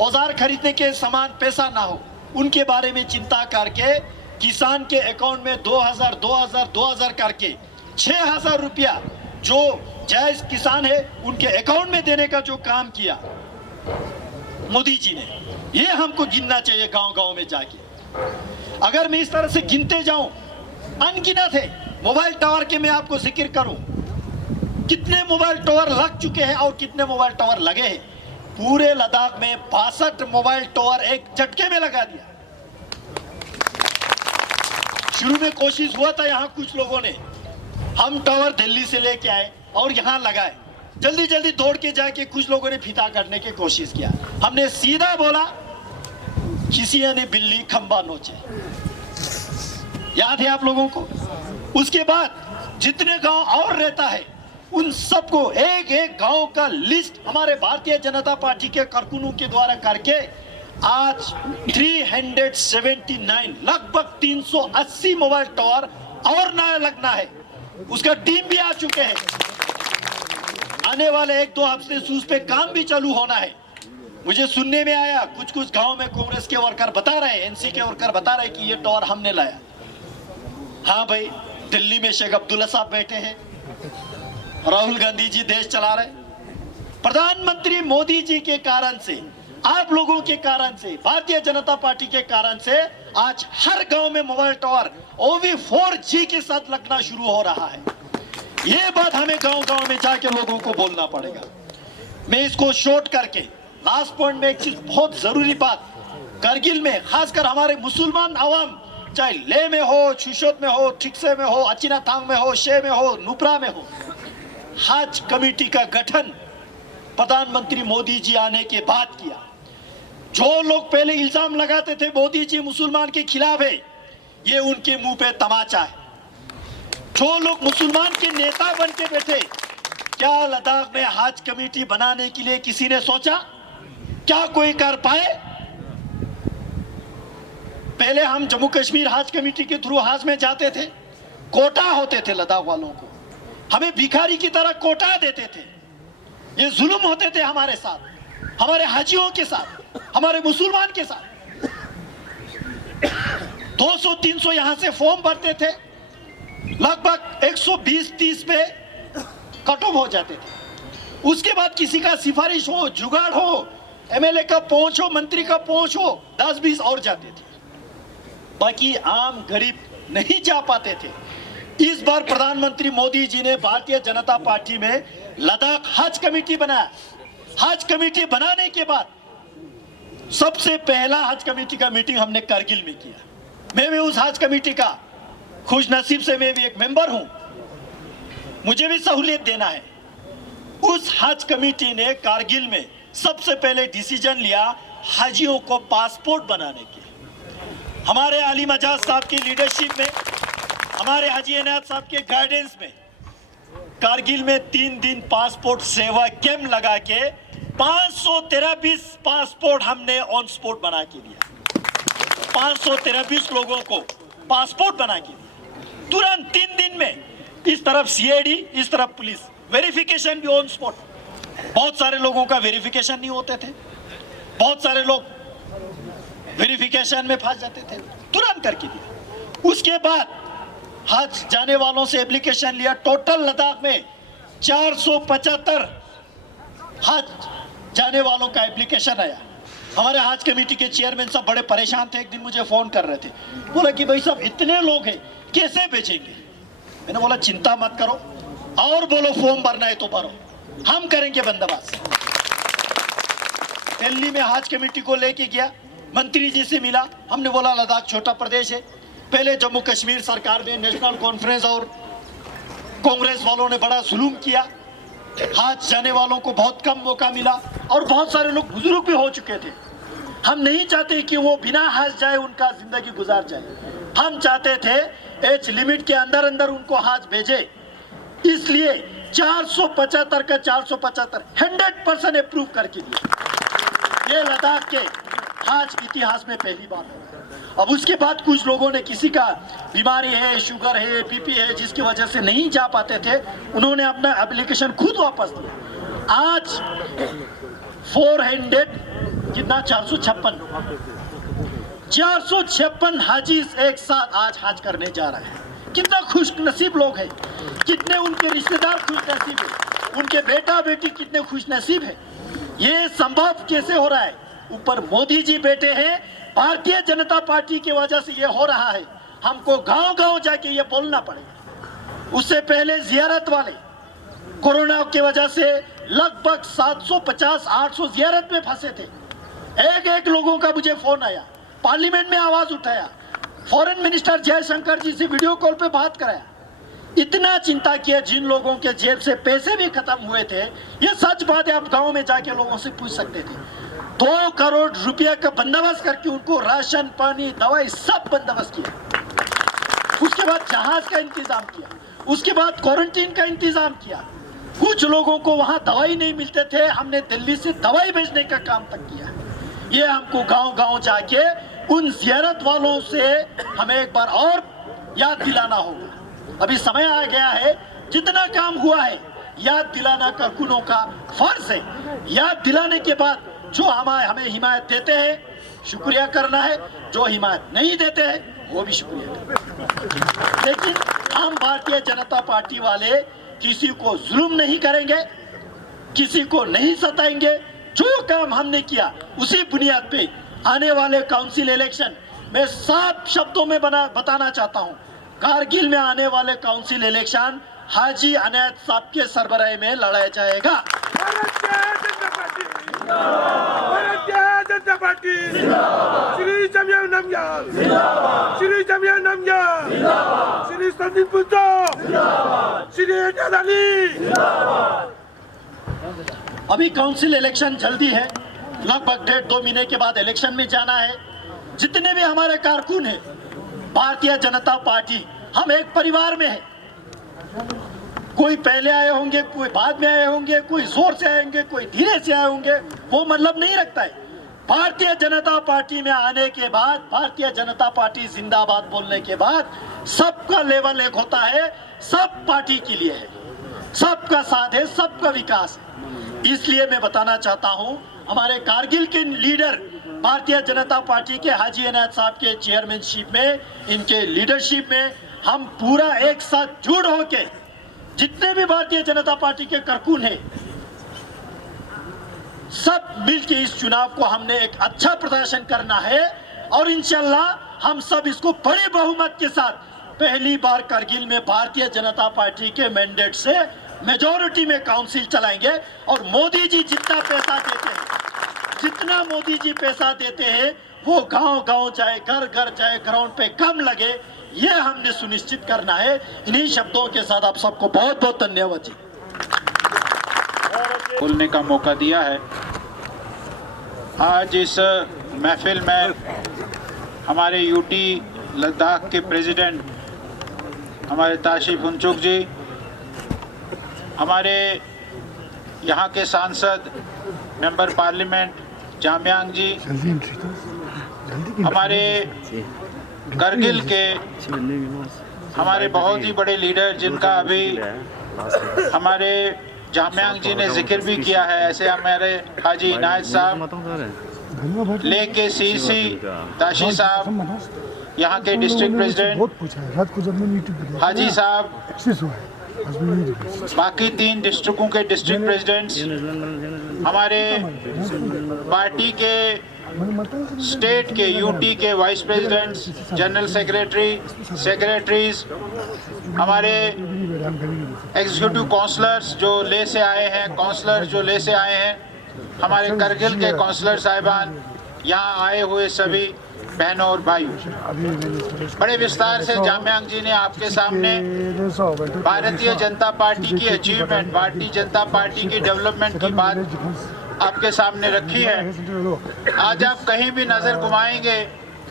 औजार खरीदने के सामान पैसा ना हो, उनके बारे में चिंता करके किसान के अकाउंट में 2000 करके 6000 रुपया जो जायज किसान है उनके अकाउंट में देने का जो काम किया मोदी जी ने, ये हमको गिनना चाहिए गांव गांव में जाके। अगर मैं इस तरह से गिनते जाऊं, अनगिनत है। मोबाइल टावर के मैं आपको जिक्र करूं, कितने मोबाइल टावर लग चुके हैं और कितने मोबाइल टावर लगे हैं। पूरे लद्दाख में 62 मोबाइल टावर एक झटके में लगा दिया। शुरू में कोशिश हुआ था, यहाँ कुछ लोगों ने, हम टावर दिल्ली से लेके आए और यहाँ लगाए, जल्दी जल्दी दौड़ के जाके कुछ लोगों ने फीता काटने की कोशिश किया। हमने सीधा बोला, किसी ने बिल्ली खंबा नोचे, याद है आप लोगों को? उसके बाद जितने गांव और रहता है उन सबको एक एक गांव का लिस्ट हमारे भारतीय जनता पार्टी के कारकुनों के द्वारा करके आज 379 लगभग 380 मोबाइल टावर और नया लगना है। उसका टीम भी आ चुके हैं। आने वाले 1-2 हफ्ते से उस पे काम भी चालू होना है। मुझे सुनने में आया कुछ गांव में कांग्रेस के वर्कर बता रहे, एनसी के वर्कर बता रहे कि ये टावर हमने लाया। हाँ भाई, दिल्ली में शेख अब्दुल्ला साहब बैठे हैं, राहुल गांधी जी देश चला रहे, प्रधानमंत्री मोदी जी के कारण से आप लोगों के कारण से, भारतीय जनता पार्टी के कारण से आज हर गांव में मोबाइल टावर OV 4G के साथ लगना शुरू हो रहा है। ये बात हमें गांव-गांव में जाके लोगों को बोलना पड़ेगा। मैं इसको शॉर्ट करके लास्ट पॉइंट में एक चीज बहुत जरूरी बात, करगिल में खासकर हमारे मुसलमान अवाम, चाहे ले में हो, शुशोत में हो, ठिकसे में हो, अचिनाथांग में हो, शे में हो, नुब्रा में हो, हज कमेटी का गठन प्रधानमंत्री मोदी जी आने के बाद किया। जो लोग पहले इल्जाम लगाते थे मोदी जी मुसलमान के खिलाफ है, ये उनके मुंह पे तमाचा है। जो लोग मुसलमान के नेता बन के बैठे, क्या लद्दाख में हज कमेटी बनाने के लिए किसी ने सोचा? क्या कोई कर पाए? पहले हम जम्मू कश्मीर हज कमेटी के थ्रू हज में जाते थे, कोटा होते थे लद्दाख वालों को, हमें भिखारी की तरह कोटा देते थे। ये जुल्म होते थे हमारे साथ, हमारे हाजियों के साथ, हमारे मुसलमान के साथ। 200-300 यहां से फॉर्म भरते थे, लगभग 120-30 पे कट ऑफ हो जाते थे। उसके बाद किसी का सिफारिश हो, जुगाड़ हो, MLA का पहुंच हो, मंत्री का पहुंच हो, 10-20 और जाते थे, बाकी आम गरीब नहीं जा पाते थे। इस बार प्रधानमंत्री मोदी जी ने भारतीय जनता पार्टी में लद्दाख हज कमेटी बनाया। हज कमेटी बनाने के बाद सबसे पहला हज कमेटी का मीटिंग हमने करगिल में किया। मैं भी उस हज कमेटी का खुश नसीब से मैं भी एक मेंबर हूं, मुझे भी सहूलियत देना है। उस हज कमेटी ने कारगिल में सबसे पहले डिसीजन लिया हाजियों को पासपोर्ट बनाने के। हमारे अली मजाज साहब की लीडरशिप में, हमारे हाजी इनायत साहब के गाइडेंस में कारगिल में 3 दिन पासपोर्ट सेवा कैंप लगा के 523 पासपोर्ट हमने ऑन स्पॉट बना के दिया। 523 लोगों को पासपोर्ट बना के दिया तुरंत 3 दिन में। इस तरफ CID, इस तरफ पुलिस, वेरिफिकेशन भी ऑन स्पॉट। बहुत सारे लोगों का वेरिफिकेशन नहीं होते थे, बहुत सारे लोग वेरिफिकेशन में फंस जाते थे, तुरंत करके दिया। उसके बाद हज जाने वालों से एप्लीकेशन लिया। टोटल लद्दाख में 475 हज जाने वालों का एप्लीकेशन आया। हमारे हज कमेटी के चेयरमैन साहब बड़े परेशान थे, एक दिन मुझे फोन कर रहे थे, बोला कि भाई साहब इतने लोग हैं कैसे भेजेंगे। मैंने बोला चिंता मत करो, और बोलो फॉर्म भरना है तो भरो, हम करेंगे बंदोबस्त। दिल्ली में हज कमेटी को लेके गया, मंत्री जी से मिला, हमने बोला लद्दाख छोटा प्रदेश है, पहले जम्मू कश्मीर सरकार ने नेशनल कॉन्फ्रेंस और कांग्रेस वालों ने बड़ा जुल्म किया, हज जाने वालों को बहुत कम मौका मिला और बहुत सारे लोग बुजुर्ग भी हो चुके थे। हम नहीं चाहते कि वो बिना हज जाए उनका जिंदगी गुजार जाए, हम चाहते थे एज लिमिट के अंदर अंदर उनको हज भेजे। इसलिए 475 का 475 100% अप्रूव करके दिया। ये लद्दाख के हज इतिहास में पहली बार है। अब उसके बाद कुछ लोगों ने, किसी का बीमारी है, शुगर है, BP है, जिसकी वजह से नहीं जा पाते थे, उन्होंने अपना एप्लीकेशन खुद वापस दिया। आज 400 कितना 456 हाजी एक साथ आज हज करने जा रहे हैं। कितना खुश नसीब लोग हैं, कितने उनके रिश्तेदार खुश नसीब है, उनके बेटा बेटी कितने खुश नसीब है। ये संभव कैसे हो रहा है? ऊपर मोदी जी बैठे हैं, भारतीय जनता पार्टी की वजह से ये हो रहा है। हमको गांव गांव जाके ये बोलना पड़ेगा। उससे पहले जियारत वाले कोरोना की वजह से लगभग 750-800 जियारत में फंसे थे। एक लोगों का मुझे फोन आया, पार्लियामेंट में आवाज उठाया, फॉरेन मिनिस्टर जयशंकर जी से वीडियो कॉल पे बात कराया। इतना चिंता किया, जिन लोगों के जेब से पैसे भी खत्म हुए थे, ये सच बात है, आप गांव में जाके लोगों से पूछ सकते थे। 2 करोड़ रुपया का बंदोबस्त करके उनको राशन, पानी, दवाई सब बंदोबस्त किया। उसके बाद जहाज का इंतजाम किया, उसके बाद क्वारंटीन का इंतजाम किया। कुछ लोगों को वहां दवाई नहीं मिलते थे, हमने दिल्ली से दवाई भेजने का काम तक किया। ये हमको गांव गांव जाके उन जियारत वालों से हमें एक बार और याद दिलाना होगा। अभी समय आ गया है, जितना काम हुआ है याद दिलाना कारकुनों का फर्ज है। याद दिलाने के बाद जो हमें हिमायत देते हैं शुक्रिया करना है, जो हिमायत नहीं देते हैं वो भी शुक्रिया करना। लेकिन हम भारतीय जनता पार्टी वाले किसी को जुल्म नहीं करेंगे, किसी को नहीं सताएंगे। जो काम हमने किया उसी बुनियाद पे आने वाले काउंसिल इलेक्शन मैं साफ शब्दों में बताना चाहता हूं, कारगिल में आने वाले काउंसिल इलेक्शन हाजी अनायत साहब के सरबराही में लड़ाया जाएगा। भारतीय जनता पार्टी श्री जमिया नमयाल, श्री जमिया नमयाल, श्री संदीप पुंजो, श्री एजाज अली। अभी काउंसिल इलेक्शन जल्दी है, लगभग 1.5-2 महीने के बाद इलेक्शन में जाना है। जितने भी हमारे कारकुन हैं, भारतीय जनता पार्टी हम एक परिवार में है। कोई पहले आए होंगे, कोई बाद में आए होंगे, कोई जोर से आएंगे, कोई धीरे से आए होंगे, वो मतलब नहीं रखता है। भारतीय जनता पार्टी में आने के बाद, भारतीय जनता पार्टी जिंदाबाद बोलने के बाद सबका लेवल एक होता है, सब पार्टी के लिए है, सबका साथ है, सबका विकास है। इसलिए मैं बताना चाहता हूं, हमारे कारगिल के लीडर भारतीय जनता पार्टी के हाजी अनायत साहब के चेयरमैनशिप में, इनके लीडरशिप में हम पूरा एक साथ जुड़ होके जितने भी भारतीय जनता पार्टी के कारकुन हैं, सब मिलके इस चुनाव को हमने एक अच्छा प्रदर्शन करना है और इंशाल्लाह हम सब इसको बड़े बहुमत के साथ पहली बार कारगिल में भारतीय जनता पार्टी के मैंडेट से मेजॉरिटी में काउंसिल चलाएंगे। और मोदी जी जितना पैसा देते हैं, जितना मोदी जी पैसा देते हैं, वो गांव-गांव जाए, घर-घर जाए, ग्राउंड पे कम लगे, ये हमने सुनिश्चित करना है। इन्हीं शब्दों के साथ आप सबको बहुत बहुत धन्यवाद जी। बोलने का मौका दिया है। आज इस महफिल में हमारे यूटी लद्दाख के प्रेसिडेंट हमारे ताशी फुनचुक जी, हमारे यहाँ के सांसद मेंबर पार्लियामेंट जामयांग जी, हमारे करगिल के हमारे बहुत ही बड़े लीडर जिनका अभी हमारे जामयांग जी ने जिक्र भी किया है, ऐसे हमारे हाजी इनायत साहब, ले के सीसी ताशी साहब, यहाँ के डिस्ट्रिक्ट प्रेसिडेंट हाजी साहब, बाकी 3 डिस्ट्रिक्टों के डिस्ट्रिक्ट प्रेसिडेंट्स, हमारे पार्टी के स्टेट के यूटी के वाइस प्रेसिडेंट्स, जनरल सेक्रेटरीज, हमारे एग्जीक्यूटिव काउंसलर्स जो ले से आए हैं, हमारे करगिल के काउंसलर साहिबान, यहाँ आए हुए सभी बहनों और भाइयों, बड़े विस्तार से जामयांग जी ने आपके सामने भारतीय जनता पार्टी की अचीवमेंट, भारतीय जनता पार्टी की डेवलपमेंट की बात आपके सामने रखी है। आज आप कहीं भी नजर घुमाएंगे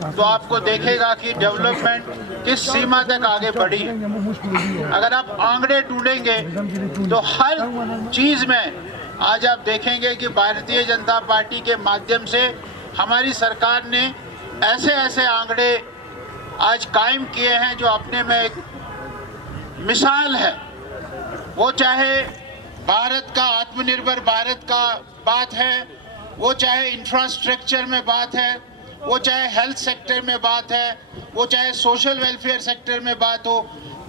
तो आपको देखेगा कि डेवलपमेंट किस सीमा तक आगे बढ़ी है। अगर आप आंकड़े ढूंढेंगे तो हर चीज में आज आप देखेंगे कि भारतीय जनता पार्टी के माध्यम से हमारी सरकार ने ऐसे ऐसे आंकड़े आज कायम किए हैं जो अपने में एक मिसाल है। वो चाहे भारत का आत्मनिर्भर भारत का बात है, वो चाहे इंफ्रास्ट्रक्चर में बात है, वो चाहे हेल्थ सेक्टर में बात है, वो चाहे सोशल वेलफेयर सेक्टर में बात हो,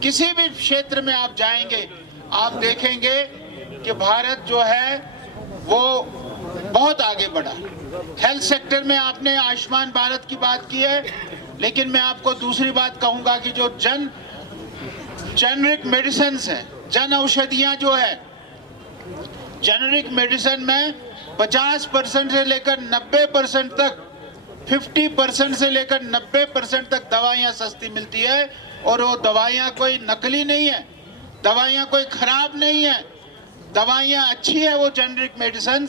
किसी भी क्षेत्र में आप जाएंगे आप देखेंगे कि भारत जो है वो बहुत आगे बढ़ा। हेल्थ सेक्टर में आपने आयुष्मान भारत की बात की है, लेकिन मैं आपको दूसरी बात कहूंगा कि जो जेनरिक मेडिसिन है, जन औषधियां जो है, जेनरिक मेडिसिन में 50% से लेकर 90% तक, 50% से लेकर 90% तक दवाइयाँ सस्ती मिलती है। और वो दवाइयाँ कोई नकली नहीं है, दवाइयाँ कोई खराब नहीं है, दवाइयाँ अच्छी है वो जेनरिक मेडिसिन।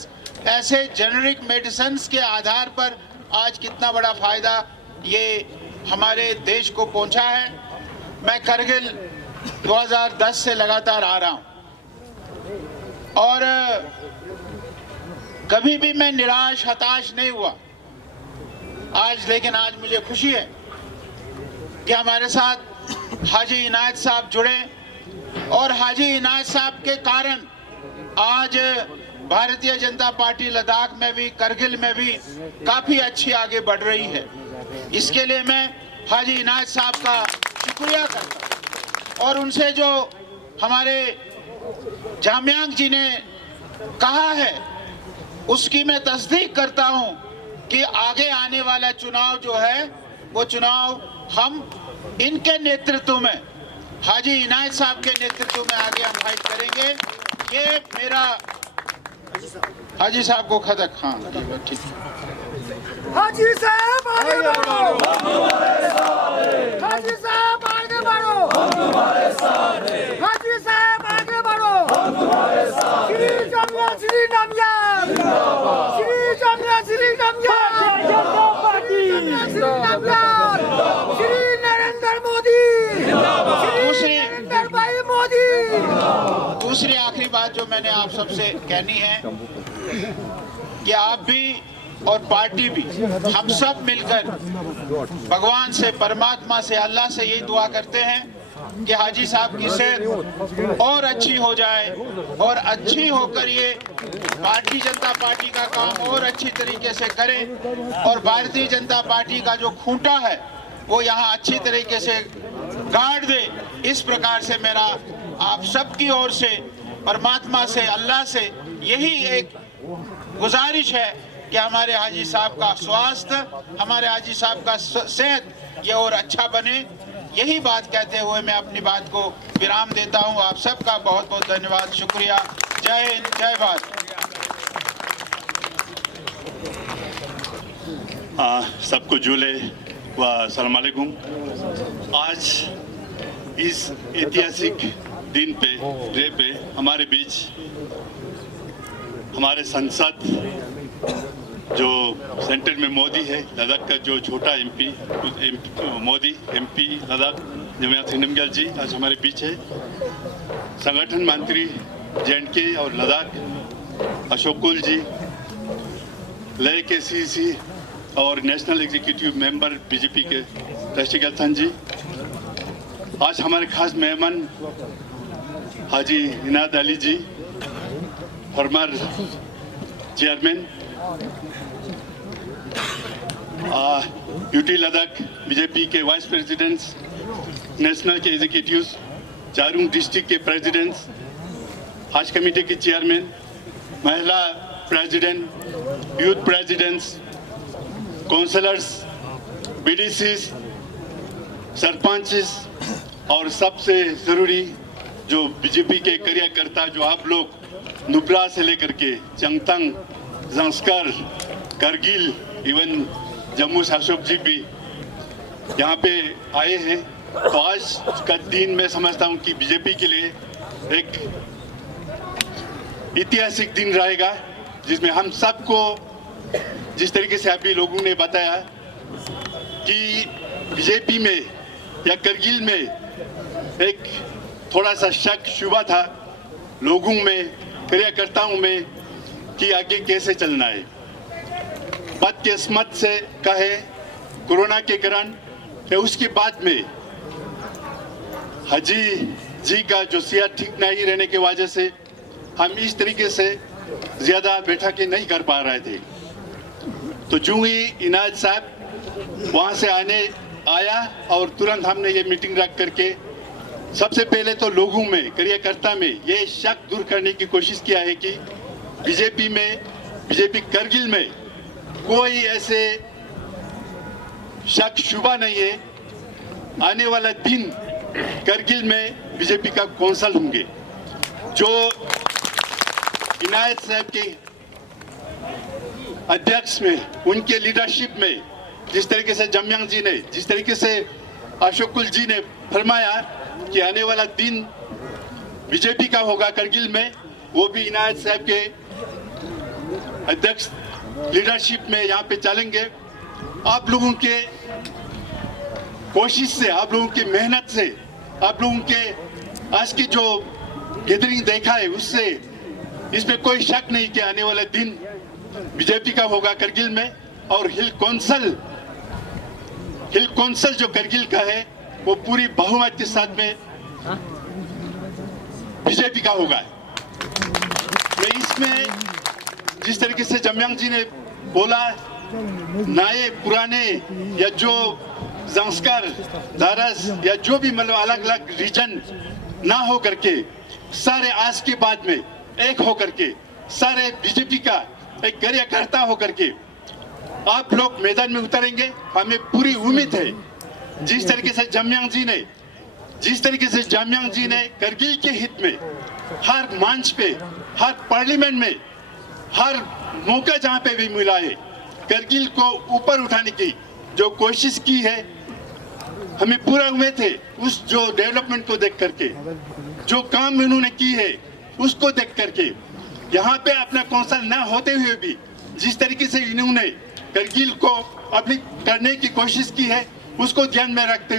ऐसे जेनरिक मेडिसिन के आधार पर आज कितना बड़ा फायदा ये हमारे देश को पहुंचा है। मैं करगिल 2010 से लगातार आ रहा हूँ और कभी भी मैं निराश हताश नहीं हुआ आज, लेकिन आज मुझे खुशी है कि हमारे साथ हाजी इनायत साहब जुड़े और हाजी इनायत साहब के कारण आज भारतीय जनता पार्टी लद्दाख में भी, करगिल में भी काफी अच्छी आगे बढ़ रही है। इसके लिए मैं हाजी इनायत साहब का शुक्रिया करता हूँ। और उनसे जो हमारे जामयांग जी ने कहा है उसकी मैं तस्दीक करता हूं कि आगे आने वाला चुनाव जो है वो चुनाव हम इनके नेतृत्व में, हाजी इनायत साहब के नेतृत्व में आगे हम फाइट करेंगे। ये मेरा हाजी साहब को खदक, हाँ ठीक है। हाजी साहब आगे बढ़ो, हाजी साहब आगे बढ़ो, हाजी साहब आगे बढ़ो। श्री जामिया श्री नामयाब, श्री जामिया श्री नामयाब, श्री नामयाब, श्री नरेंद्र मोदी, श्री नरेंद्र भाई मोदी। दूसरी आखिरी बात जो मैंने आप सबसे कहनी है कि आप भी और पार्टी भी, हम सब मिलकर भगवान से, परमात्मा से, अल्लाह से यही दुआ करते हैं कि हाजी साहब की सेहत और अच्छी हो जाए और अच्छी होकर ये भारतीय जनता पार्टी का काम और अच्छी तरीके से करें और भारतीय जनता पार्टी का जो खूंटा है वो यहाँ अच्छी तरीके से गाड़ दे। इस प्रकार से मेरा आप सबकी ओर से, परमात्मा से, अल्लाह से यही एक गुजारिश है कि हमारे हाजी साहब का स्वास्थ्य, हमारे हाजी साहब का सेहत ये और अच्छा बने। यही बात कहते हुए मैं अपनी बात को विराम देता हूं। आप सबका बहुत बहुत धन्यवाद, शुक्रिया। जय हिंद, जय भारत। सबको जुले व अस्सलाम वालेकुम। आज इस ऐतिहासिक दिन पे हमारे बीच हमारे सांसद जो सेंटर में मोदी है, लद्दाख का जो छोटा एमपी मोदी एमपी लद्दाख जमात नमग्याल जी आज हमारे बीच है। संगठन मंत्री जे&के और लद्दाख अशोक कुल जी, लय के सीसी और नेशनल एग्जीक्यूटिव मेंबर बीजेपी के राष्ट्रीय अध्यक्ष जी, आज हमारे खास मेहमान Haji Inayat Ali ji, former chairman UT Ladakh BJP के वाइस प्रेसिडेंट्स, नेशनल के एग्जीक्यूटिव्स, चारों डिस्ट्रिक्ट के प्रेसिडेंट्स, हज कमेटी के चेयरमैन, महिला president, youth presidents, counsellors, BDCs, sarpanch और सबसे ज़रूरी जो बीजेपी के कार्यकर्ता जो आप लोग नुब्रा से लेकर के चंगतंग, जंस्कर, करगिल, इवन जम्मू से अशोक जी भी यहाँ पे आए हैं। तो आज का दिन मैं समझता हूँ कि बीजेपी के लिए एक ऐतिहासिक दिन रहेगा, जिसमें हम सबको जिस तरीके से अभी लोगों ने बताया कि बीजेपी में या करगिल में एक थोड़ा सा शक शुबा था लोगों में, कार्यकर्ताओं में कि आगे कैसे चलना है। बदकिस्मत से कहे कोरोना के कारण या उसके बाद में हाजी जी का जो सेहत ठीक नहीं रहने की वजह से हम इस तरीके से ज़्यादा बैठकें नहीं कर पा रहे थे। तो जो ही इनायत साहब वहाँ से आया और तुरंत हमने ये मीटिंग रख करके सबसे पहले तो लोगों में, कार्यकर्ता में ये शक दूर करने की कोशिश किया है कि बीजेपी करगिल में कोई ऐसे शक शुबा नहीं है। आने वाला दिन करगिल में बीजेपी का कौंसल होंगे। जो इनायत साहब के अध्यक्ष में, उनके लीडरशिप में जिस तरीके से जमयांग जी ने, जिस तरीके से अशोक कुल जी ने फरमाया कि आने वाला दिन बीजेपी का होगा करगिल में, वो भी इनायत साहब के अध्यक्ष लीडरशिप में यहाँ पे चलेंगे। आप लोगों के कोशिश से, आप लोगों की मेहनत से, आप लोगों के आज की जो गैदरिंग देखा है उससे इसमें कोई शक नहीं कि आने वाला दिन बीजेपी का होगा करगिल में। और हिल कौंसल जो करगिल का है वो पूरी बहुमत के साथ में बीजेपी का होगा। तो इसमें जिस तरीके से जमयांग जी ने बोला, नए पुराने या जो संस्कार दारस या जो भी मतलब अलग अलग रीजन ना हो करके सारे आज के बाद में एक हो करके सारे बीजेपी का एक कार्यकर्ता होकर के आप लोग मैदान में उतरेंगे। हमें पूरी उम्मीद है जिस तरीके से जामयांग जी ने करगिल के हित में हर मंच पे, हर पार्लियामेंट में, हर मौका जहां पे भी मिला है, करगिल को ऊपर उठाने की जो कोशिश की है, हमें पूरा उम्मीद है उस जो डेवलपमेंट को देख करके, जो काम उन्होंने की है उसको देख करके, यहाँ पे अपना कौंसल न होते हुए भी जिस तरीके से इन्होंने करगिल को अपनी करने की कोशिश की है उसको ध्यान में रखते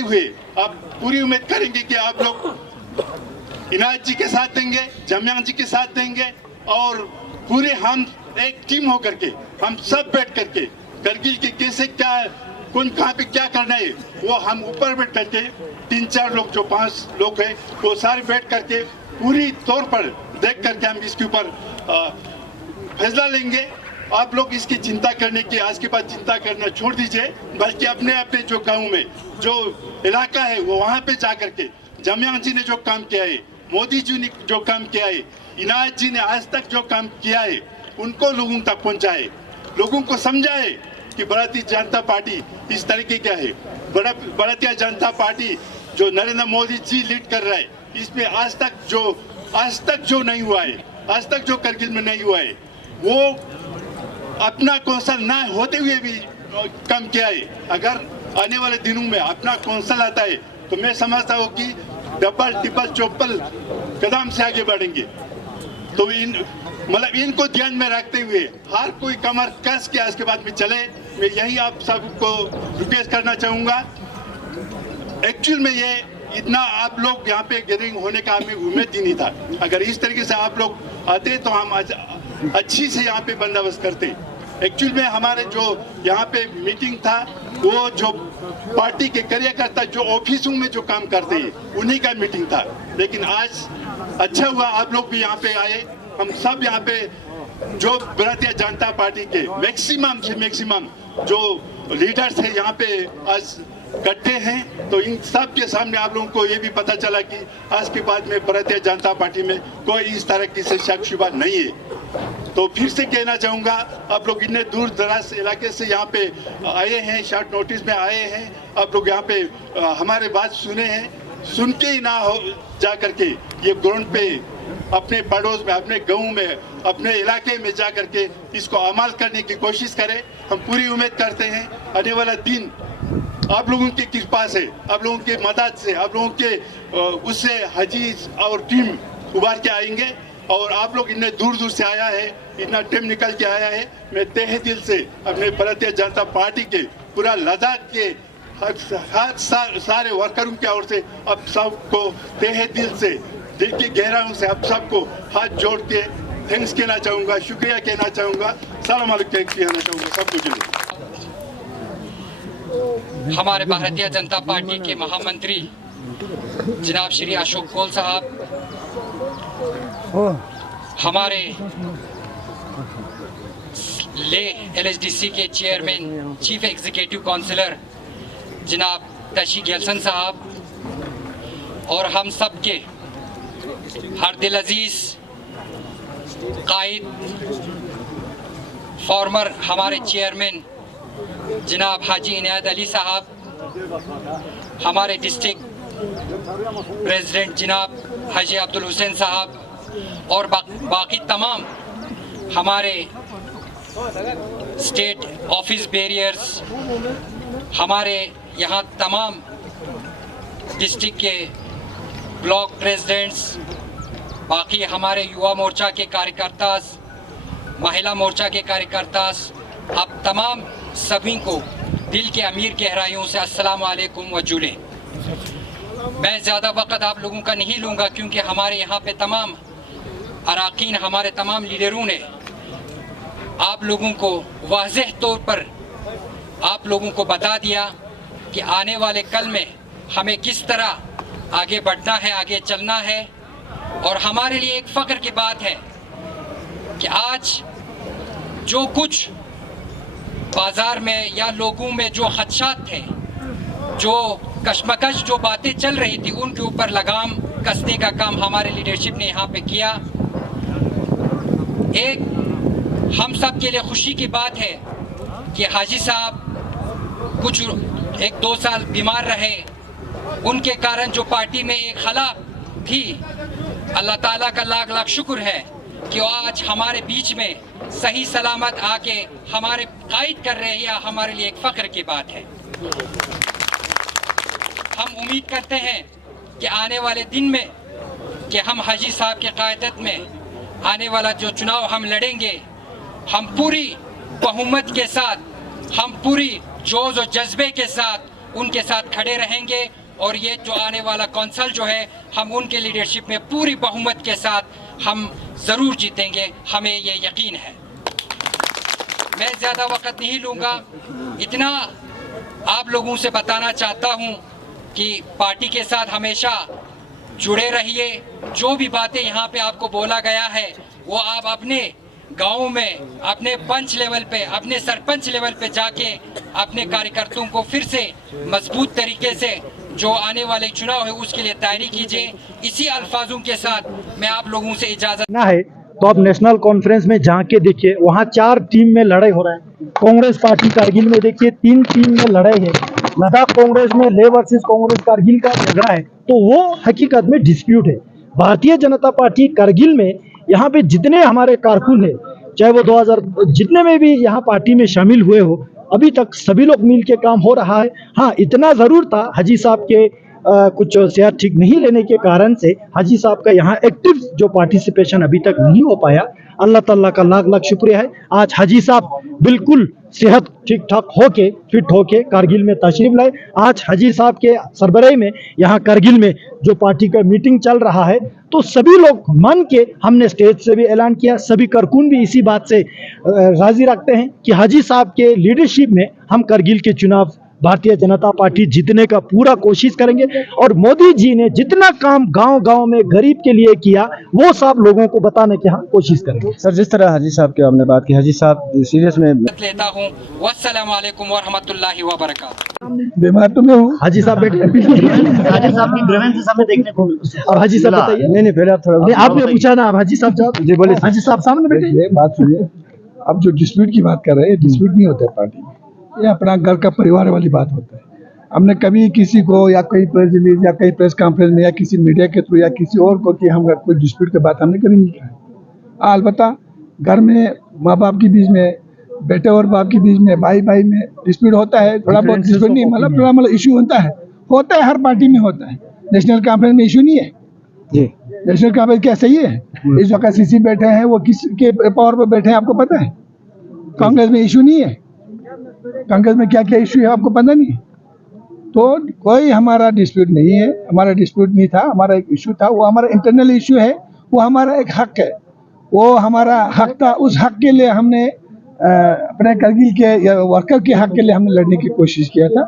हुए आप पूरी उम्मीद करेंगे कि आप लोग इनायत जी के साथ देंगे, जामयांग जी के साथ देंगे और पूरे हम एक टीम होकर के हम सब बैठ करके करगिल के कैसे क्या कौन कहाँ पे क्या करना है वो हम ऊपर बैठ करके 3-4 लोग जो 5 लोग हैं वो सारे बैठ करके पूरी तौर पर देख करके हम इसके ऊपर फैसला लेंगे। आप लोग इसकी चिंता करने की आज के बाद चिंता करना छोड़ दीजिए, बल्कि अपने अपने जो गाँव में जो इलाका है वो वहाँ पे जा करके जामयांग जी ने जो काम किया है, मोदी जी ने जो काम किया है, इनायत जी ने आज तक जो काम किया है उनको लोगों तक पहुँचाए, लोगों को समझाए कि भारतीय जनता पार्टी इस तरीके क्या है। भारतीय जनता पार्टी जो नरेंद्र मोदी जी लीड कर रहा है, इसमें आज तक जो नहीं हुआ है, आज तक जो करगिल में नहीं हुआ है, वो अपना कौंसल ना होते हुए भी काम किया है। अगर आने वाले दिनों में अपना कौंसल आता है तो मैं समझता हूँ कि डबल ट्रिपल चौपल कदम से आगे बढ़ेंगे। तो इनको ध्यान में रखते हुए हर कोई कमर कस के आज के बाद में चले, मैं यही आप सबको रिक्वेस्ट करना चाहूँगा। एक्चुअल में ये इतना आप लोग यहाँ पे गैदरिंग होने का हमें उम्मीद ही नहीं था। अगर इस तरीके से आप लोग आते तो हम अच्छी से यहाँ पे बंदोबस्त करते। एक्चुअल में हमारे जो यहाँ पे मीटिंग था वो जो पार्टी के कार्यकर्ता जो ऑफिसों में जो काम करते हैं उन्हीं का मीटिंग था, लेकिन आज अच्छा हुआ आप लोग भी यहाँ पे आए। हम सब यहाँ पे जो भारतीय जनता पार्टी के मैक्सिमम से मैक्सिमम जो लीडर्स है यहाँ पे आज इकट्ठे हैं, तो इन सब के सामने आप लोगों को ये भी पता चला कि आज के बाद में भारतीय जनता पार्टी में कोई इस तरह की से शक शुबा नहीं है। तो फिर से कहना चाहूँगा, आप लोग इतने दूर दराज इलाके से यहाँ पे आए हैं, शॉर्ट नोटिस में आए हैं, आप लोग यहाँ पे हमारे बात सुने हैं, सुन के ही ना हो जा करके ये ग्राउंड पे अपने पड़ोस में, अपने गाँव में, अपने इलाके में जा करके इसको अमल करने की कोशिश करें। हम पूरी उम्मीद करते हैं आने वाला दिन आप लोगों की कृपा से, आप लोगों की मदद से, आप लोगों के उससे हजीज और टीम उभार के आएंगे। और आप लोग इतने दूर दूर से आया है, इतना टाइम निकल के आया है, मैं तहे दिल से अपने भारतीय जनता पार्टी के पूरा लद्दाख के हर सारे वर्करों की ओर से आप सबको तहे दिल से, दिल की गहराइयों से आप सबको हाथ जोड़ के थैंक्स कहना चाहूँगा, शुक्रिया कहना चाहूँगा, सलाम अलैकुम कहना चाहूँगा सबको। हमारे भारतीय जनता पार्टी के महामंत्री जनाब श्री अशोक कोल साहब, हमारे ले LHDC के चेयरमैन चीफ एग्जीक्यूटिव काउंसिलर जनाब तशी गेल्सन साहब, और हम सब के हर दिल अजीज कायद फॉर्मर हमारे चेयरमैन जनाब हाजी इनायत अली साहब, हमारे डिस्ट्रिक्ट प्रेसिडेंट जनाब हाजी अब्दुल हुसैन साहब, और बाकी तमाम हमारे स्टेट ऑफिस बेरियर्स, हमारे यहाँ तमाम डिस्ट्रिक्ट के ब्लॉक प्रेसिडेंट्स, बाकी हमारे युवा मोर्चा के कार्यकर्ता, महिला मोर्चा के कार्यकर्ता, आप तमाम सभी को दिल के अमीर गहराइयों से अस्सलाम वालेकुम वजूले। मैं ज़्यादा वक्त आप लोगों का नहीं लूँगा क्योंकि हमारे यहाँ पे तमाम अराकीन, हमारे तमाम लीडरों ने आप लोगों को वाज़ेह तौर पर आप लोगों को बता दिया कि आने वाले कल में हमें किस तरह आगे बढ़ना है, आगे चलना है। और हमारे लिए एक फ़ख्र की बात है कि आज जो कुछ बाज़ार में या लोगों में जो खदशात थे, जो कशमकश जो बातें चल रही थी, उनके ऊपर लगाम कसने का काम हमारे लीडरशिप ने यहाँ पे किया। एक हम सब के लिए खुशी की बात है कि हाजी साहब कुछ 1-2 साल बीमार रहे, उनके कारण जो पार्टी में एक खला थी, अल्लाह ताला का लाख लाख शुक्र है कि वो आज हमारे बीच में सही सलामत आके हमारे कायद कर रहे हैं। यह हमारे लिए एक फ़ख्र की बात है। हम उम्मीद करते हैं कि आने वाले दिन में कि हम हाजी साहब की क़यादत में आने वाला जो चुनाव हम लड़ेंगे, हम पूरी बहुमत के साथ, हम पूरी जोश और जज्बे के साथ उनके साथ खड़े रहेंगे और ये जो आने वाला कौंसल जो है हम उनके लीडरशिप में पूरी बहुमत के साथ हम ज़रूर जीतेंगे, हमें ये यकीन है। मैं ज़्यादा वक्त नहीं लूँगा, इतना आप लोगों से बताना चाहता हूँ कि पार्टी के साथ हमेशा जुड़े रहिए। जो भी बातें यहाँ पे आपको बोला गया है वो आप अपने गाँव में, अपने पंच लेवल पे, अपने सरपंच लेवल पे जाके अपने कार्यकर्ताओं को फिर से मजबूत तरीके से जो आने वाले चुनाव है उसके लिए तैयारी कीजिए। इसी अल्फाजों के साथ मैं आप लोगों से इजाज़त ना है तो आप नेशनल कॉन्फ्रेंस में जाके देखिए, वहाँ 4 टीम में लड़ाई हो रहा है। कांग्रेस पार्टी कारगिल में देखिए 3 टीम में लड़ाई है। लद्दाख कांग्रेस में ले वर्सेस कांग्रेस कारगिल का झगड़ा है, तो वो हकीकत में डिस्प्यूट है। भारतीय जनता पार्टी कारगिल में यहाँ पे जितने हमारे कारकुन है, चाहे वो 2000 जितने में भी यहाँ पार्टी में शामिल हुए हो, अभी तक सभी लोग मिल के काम हो रहा है। हाँ, इतना ज़रूर था हाजी साहब के कुछ सेहत ठीक नहीं लेने के कारण से हाजी साहब का यहाँ एक्टिव जो पार्टिसिपेशन अभी तक नहीं हो पाया। अल्लाह ताला का लाख लाख शुक्रिया है, आज हाजी साहब बिल्कुल सेहत ठीक ठाक होके, फिट होके कारगिल में तशरीफ लाए। आज हाजी साहब के सरबराही में यहाँ कारगिल में जो पार्टी का मीटिंग चल रहा है, तो सभी लोग मान के हमने स्टेज से भी ऐलान किया, सभी कारकुन भी इसी बात से राजी रखते हैं कि हाजी साहब के लीडरशिप में हम कारगिल के चुनाव भारतीय जनता पार्टी जीतने का पूरा कोशिश करेंगे। और मोदी जी ने जितना काम गांव-गांव में गरीब के लिए किया, वो सब लोगों को बताने की हम कोशिश करेंगे। सर, जिस तरह हाजी साहब की आपने बात की, हाजी साहब सीरियस में लेता हूँ। वस्सलाम वालेकुम व रहमतुल्लाहि व बरकातहू। बीमार तो मैं हूँ। हाजी साहब बैठे, हाजी साहब की ग्रीवेंस सामने देखने को अब हाजी साहब बताइए। नहीं पहले आप थोड़ा, आपने पूछा ना, अब हाजी साहब जवाब जी बोले। हाजी साहब सामने बैठे, बात सुनिए। अब जो डिस्प्यूट की बात कर रहे हैं, डिस्प्यूट नहीं होता है पार्टी में, ये अपना घर का परिवार वाली बात होता है। हमने कभी किसी को या कहीं प्रेस रिलीज या कहीं प्रेस कॉन्फ्रेंस में या किसी मीडिया के थ्रू या किसी और को कि हम कोई डिस्प्यूट की बात हमने कभी नहीं किया। अलबत्ता घर में माँ बाप के बीच में, बेटे और बाप के बीच में, भाई भाई में डिस्प्यूट होता है, थोड़ा बहुत डिस्प्यूट नहीं, मतलब इशू होता है, हर पार्टी में होता है। नेशनल कॉन्फ्रेंस में इशू नहीं है जी। नेशनल कॉन्फ्रेंस क्या सही है? इस वक्त सीसी बैठे हैं, वो किसके पावर पर बैठे हैं आपको पता है? कांग्रेस में इशू नहीं है। कांग्रेस में क्या क्या इशू है आपको पता नहीं? तो कोई हमारा डिस्प्यूट नहीं है, हमारा डिस्प्यूट नहीं था, हमारा एक इशू था, वो हमारा इंटरनल इशू है, वो हमारा एक हक है, वो हमारा हक था। उस हक के लिए हमने अपने कारगिल के या वर्कर के हक के लिए हमने लड़ने की कोशिश किया था।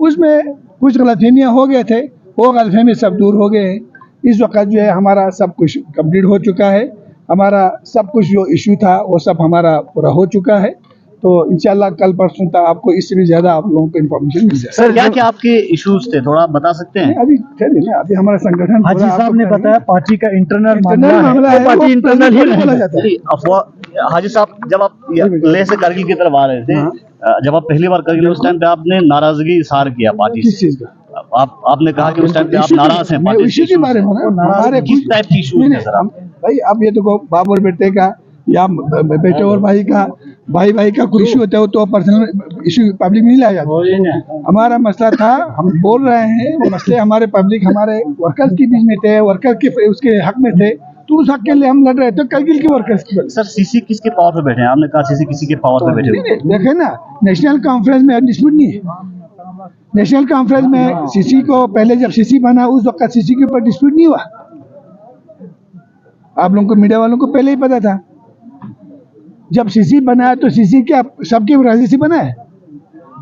उसमें कुछ गलतफहमियाँ हो गए थे, वो गलतफहमी सब दूर हो गए हैं। इस वक्त जो है हमारा सब कुछ कंप्लीट हो चुका है, हमारा सब कुछ जो इशू था वो सब हमारा पूरा हो चुका है। तो इंशाल्लाह कल परसों तक आपको इससे भी ज्यादा आप लोगों को इन्फॉर्मेशन मिल जाए। सर, क्या आपके इश्यूज थे, थोड़ा आप बता सकते हैं? अभी अभी हमारा संगठन, हाजी साहब ने बताया पार्टी का इंटरनल मामला है, पार्टी इंटरनल ही बोला जाता है। अफवाह, हाजी साहब जब आप लेह से कारगिल की तरफ आ रहे थे, जब आप पहली बार कारगिल, उस टाइम पे आपने नाराजगी इजहार किया पार्टी से। किस चीज का? आपने कहा कि उस टाइम पे आप नाराज हैं पार्टी से। इशू के बारे में ना, हमारे किस टाइप की इशू है सर? भाई अब ये तो बाप और बेटे का या बेटे और भाई का, भाई भाई का कोई इशू होता है तो पर्सनल इशू पब्लिक में नहीं लाया जाता। हमारा मसला था, हम बोल रहे हैं, वो मसले हमारे पब्लिक, हमारे वर्कर्स के बीच में थे, वर्कर के उसके हक में थे, तो उस हक के लिए हम लड़ रहे थे कारगिल के वर्कर्स की। सर, सीसी किसके पावर पे बैठे हैं? आपने कहा सीसी किसी के पावर पे बैठे। देखे ना, नेशनल कॉन्फ्रेंस में डिस्प्यूट नहीं है। नेशनल कॉन्फ्रेंस में सीसी को पहले जब सीसी बना उस वक्त सीसी के ऊपर डिस्प्यूट नहीं हुआ। आप लोगों को, मीडिया वालों को पहले ही पता था। जब सीसी बना तो सीसी क्या सबके राजी से बना है,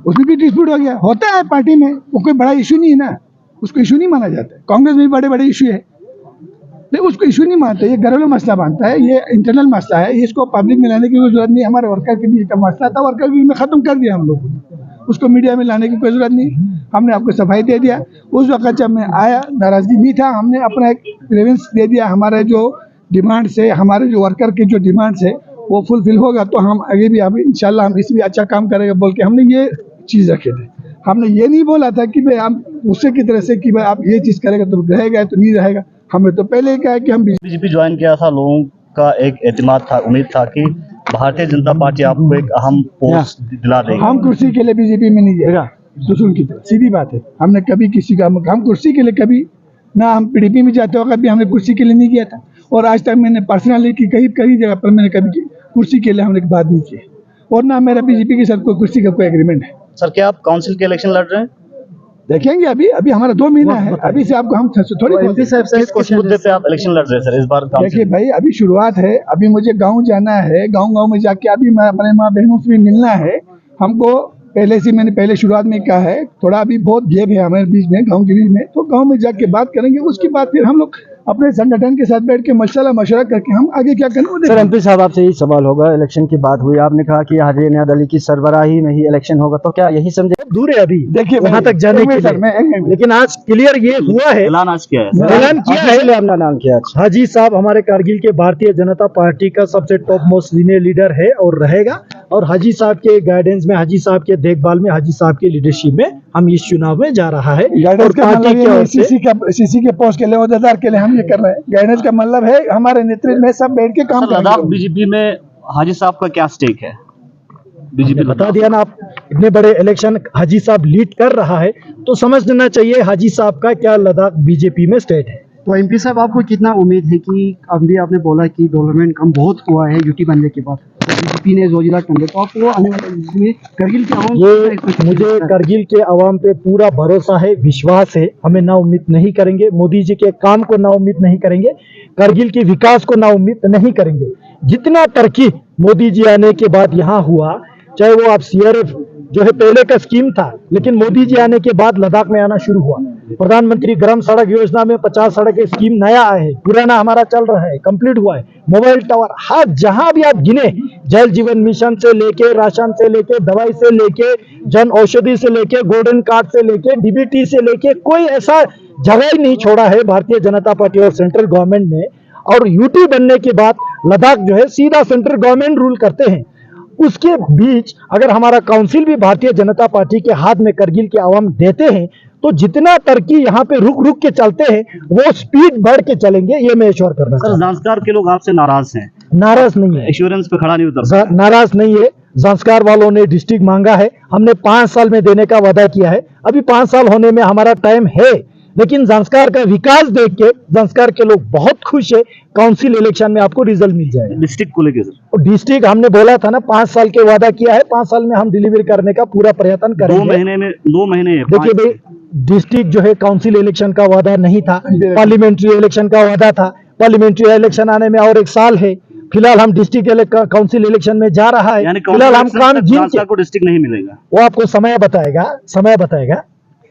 उसमें भी डिस्प्यूट हो गया। होता है पार्टी में, वो कोई बड़ा इशू नहीं है ना, उसको इशू नहीं माना जाता है। कांग्रेस में भी बड़े बड़े इशू है, लेकिन उसको इशू नहीं मानते। ये घरेलू मसला मानता है, ये इंटरनल मसला है, इसको पब्लिक में लाने की कोई जरूरत नहीं। हमारे वर्कर के बीच का मसला था, वर्कर के बीच में खत्म कर दिया हम लोगों ने, उसको मीडिया में लाने की कोई जरूरत नहीं। हमने आपको सफाई दे दिया। उस वक्त जब मैं आया, नाराजगी नहीं था, हमने अपना एक ग्रीवेंस दे दिया। हमारे जो डिमांड से, हमारे जो वर्कर के जो डिमांड है वो फुलफिल होगा तो हम आगे भी अब इंशाल्लाह हम इसमें अच्छा काम करेंगे बोल के हमने ये चीज़ रखे थे। हमने ये नहीं बोला था कि भाई हम उससे की तरह से कि भाई आप ये चीज़ करेगा तो रहेगा तो नहीं रहेगा। हमने तो पहले ही कहा कि हम बीजेपी ज्वाइन किया था, लोगों का एक एतमाद था, उम्मीद था कि भारतीय जनता पार्टी आपको एक अहम पोस्ट दिला देगी। हम कुर्सी के लिए बीजेपी में नहीं गए दूसरों की तरह, सीधी बात है। हमने कभी किसी का हम कुर्सी के लिए कभी ना हम पीडीपी में जाते हो कभी हमने कुर्सी के लिए नहीं किया था, और आज तक मैंने पर्सनली की कई जगह पर मैंने कभी कुर्सी के लिए हमने बात नहीं की, और ना मेरा बीजेपी के साथ कोई कुर्सी का कोई एग्रीमेमेंट है। सर क्या आप काउंसिल के इलेक्शन लड़ रहे हैं? देखेंगे अभी हमारा 2 महीना है, अभी से आपको हम थोड़ी किस मुद्दे पे आप इलेक्शन लड़ रहे हैं सर इस बार? देखिए भाई अभी शुरुआत है, अभी मुझे गांव जाना है, गांव में जाके अभी अपने माँ बहनों से भी मिलना है हमको। पहले से मैंने पहले शुरुआत में कहा है, थोड़ा अभी बहुत गैप है हमारे बीच में, गांव के बीच में, तो गांव में जाके बात करेंगे। उसके बाद फिर हम लोग अपने संगठन के साथ बैठ के मशवरा करके हम आगे क्या करें। सर एमपी साहब आपसे यही सवाल होगा, इलेक्शन की बात हुई, आपने कहा कि हाजी इनायत अली की सरबराही में ही इलेक्शन होगा, तो क्या यही समझे? दूर है अभी देखिए वहां तक जाने के लिए, लेकिन आज क्लियर ये हुआ है, ऐलान आज किया है, ऐलान किया है, हमने ऐलान किया। हाजी साहब हमारे कारगिल के भारतीय जनता पार्टी का सबसे टॉप मोस्ट सीनियर लीडर है और रहेगा, और हाजी साहब के गाइडेंस में, हाजी साहब के देखभाल में, हाजी साहब की लीडरशिप में हम इस चुनाव में जा रहा है। गाइडेंस का मतलब सीसी के पोस्ट के लिए, ओहदेदार के लिए हम ये कर रहे हैं। गाइडेंस का मतलब है हमारे नेतृत्व में सब बैठ के काम कर रहे हैं। बीजेपी में हाजी साहब का क्या स्टेक है? बीजेपी बता दिया ना, आप इतने बड़े इलेक्शन हाजी साहब लीड कर रहा है तो समझ लेना चाहिए हाजी साहब का क्या लद्दाख बीजेपी में स्टेट है। तो एमपी साहब आपको कितना उम्मीद है कि अभी आपने बोला कि डेवलपमेंट कम बहुत हुआ है यूटी बनने के बाद, तो बीजेपी ने जोजिला टंडे, तो आपको आने वाले में करगिल के आवाम ये मुझे करगिल के आवाम पे पूरा भरोसा है, विश्वास है। हमें ना उम्मीद नहीं करेंगे, मोदी जी के काम को ना उम्मीद नहीं करेंगे, करगिल के विकास को ना उम्मीद नहीं करेंगे। जितना तरक्की मोदी जी आने के बाद यहाँ हुआ, चाहे वो आप सीआरएफ जो है पहले का स्कीम था, लेकिन मोदी जी आने के बाद लद्दाख में आना शुरू हुआ। प्रधानमंत्री ग्राम सड़क योजना में 50 सड़क स्कीम नया आया है, पुराना हमारा चल रहा है, कंप्लीट हुआ है। मोबाइल टावर, हाँ जहां भी आप गिने, जल जीवन मिशन से लेके, राशन से लेके, दवाई से लेके, जन औषधि से लेके, गोल्डन कार्ड से लेके, डीबीटी से लेके, कोई ऐसा जगह ही नहीं छोड़ा है भारतीय जनता पार्टी और सेंट्रल गवर्नमेंट ने। और यूटी बनने के बाद लद्दाख जो है सीधा सेंट्रल गवर्नमेंट रूल करते हैं। उसके बीच अगर हमारा काउंसिल भी भारतीय जनता पार्टी के हाथ में करगिल के आवाम देते हैं, तो जितना तरक्की यहाँ पे रुक रुक के चलते हैं वो स्पीड बढ़ के चलेंगे, ये मैं एश्योर कर रहा हूं। सर ज़ांस्कार के लोग आपसे नाराज हैं? नाराज नहीं है, एश्योरेंस पे खड़ा नहीं उतर, नाराज नहीं है। ज़ांस्कार वालों ने डिस्ट्रिक्ट मांगा है, हमने 5 साल में देने का वादा किया है। अभी 5 साल होने में हमारा टाइम है, लेकिन ज़ांस्कार का विकास देख के ज़ांस्कार के लोग बहुत खुश है। काउंसिल इलेक्शन में आपको रिजल्ट मिल जाएगा। डिस्ट्रिक्ट को लेकर सर, और डिस्ट्रिक्ट हमने बोला था ना 5 साल के वादा किया है, 5 साल में हम डिलीवर करने का पूरा प्रयत्न करेंगे। 2 महीने देखिए भाई, डिस्ट्रिक्ट जो है काउंसिल इलेक्शन का वादा नहीं था, पार्लियामेंट्री इलेक्शन का वादा था। पार्लियामेंट्री इलेक्शन आने में और 1 साल है। फिलहाल हम डिस्ट्रिक्ट काउंसिल इलेक्शन में जा रहा है, फिलहाल हम काम जीत के, डिस्ट्रिक्ट नहीं मिलेगा, वो आपको समय बताएगा।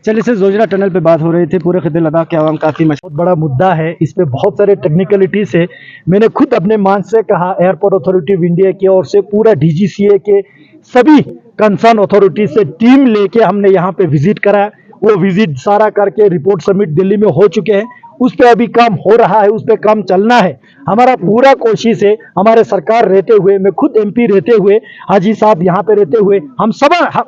चलिए सर, जोजिला टनल पे बात हो रही थी, पूरे खिते लद्दाख के आवाम काफी बहुत बड़ा मुद्दा है, इस पे बहुत सारे टेक्निकलिटीज है। मैंने खुद अपने मान से कहा, एयरपोर्ट अथॉरिटी ऑफ इंडिया की ओर से पूरा डीजीसीए के सभी कंसर्न अथॉरिटी से टीम लेके हमने यहाँ पे विजिट करा। वो विजिट सारा करके रिपोर्ट सबमिट दिल्ली में हो चुके हैं, उस पर अभी काम हो रहा है, उस पर काम चलना है। हमारा पूरा कोशिश है, हमारे सरकार रहते हुए, मैं खुद एमपी रहते हुए, हाजी साहब यहाँ पे रहते हुए,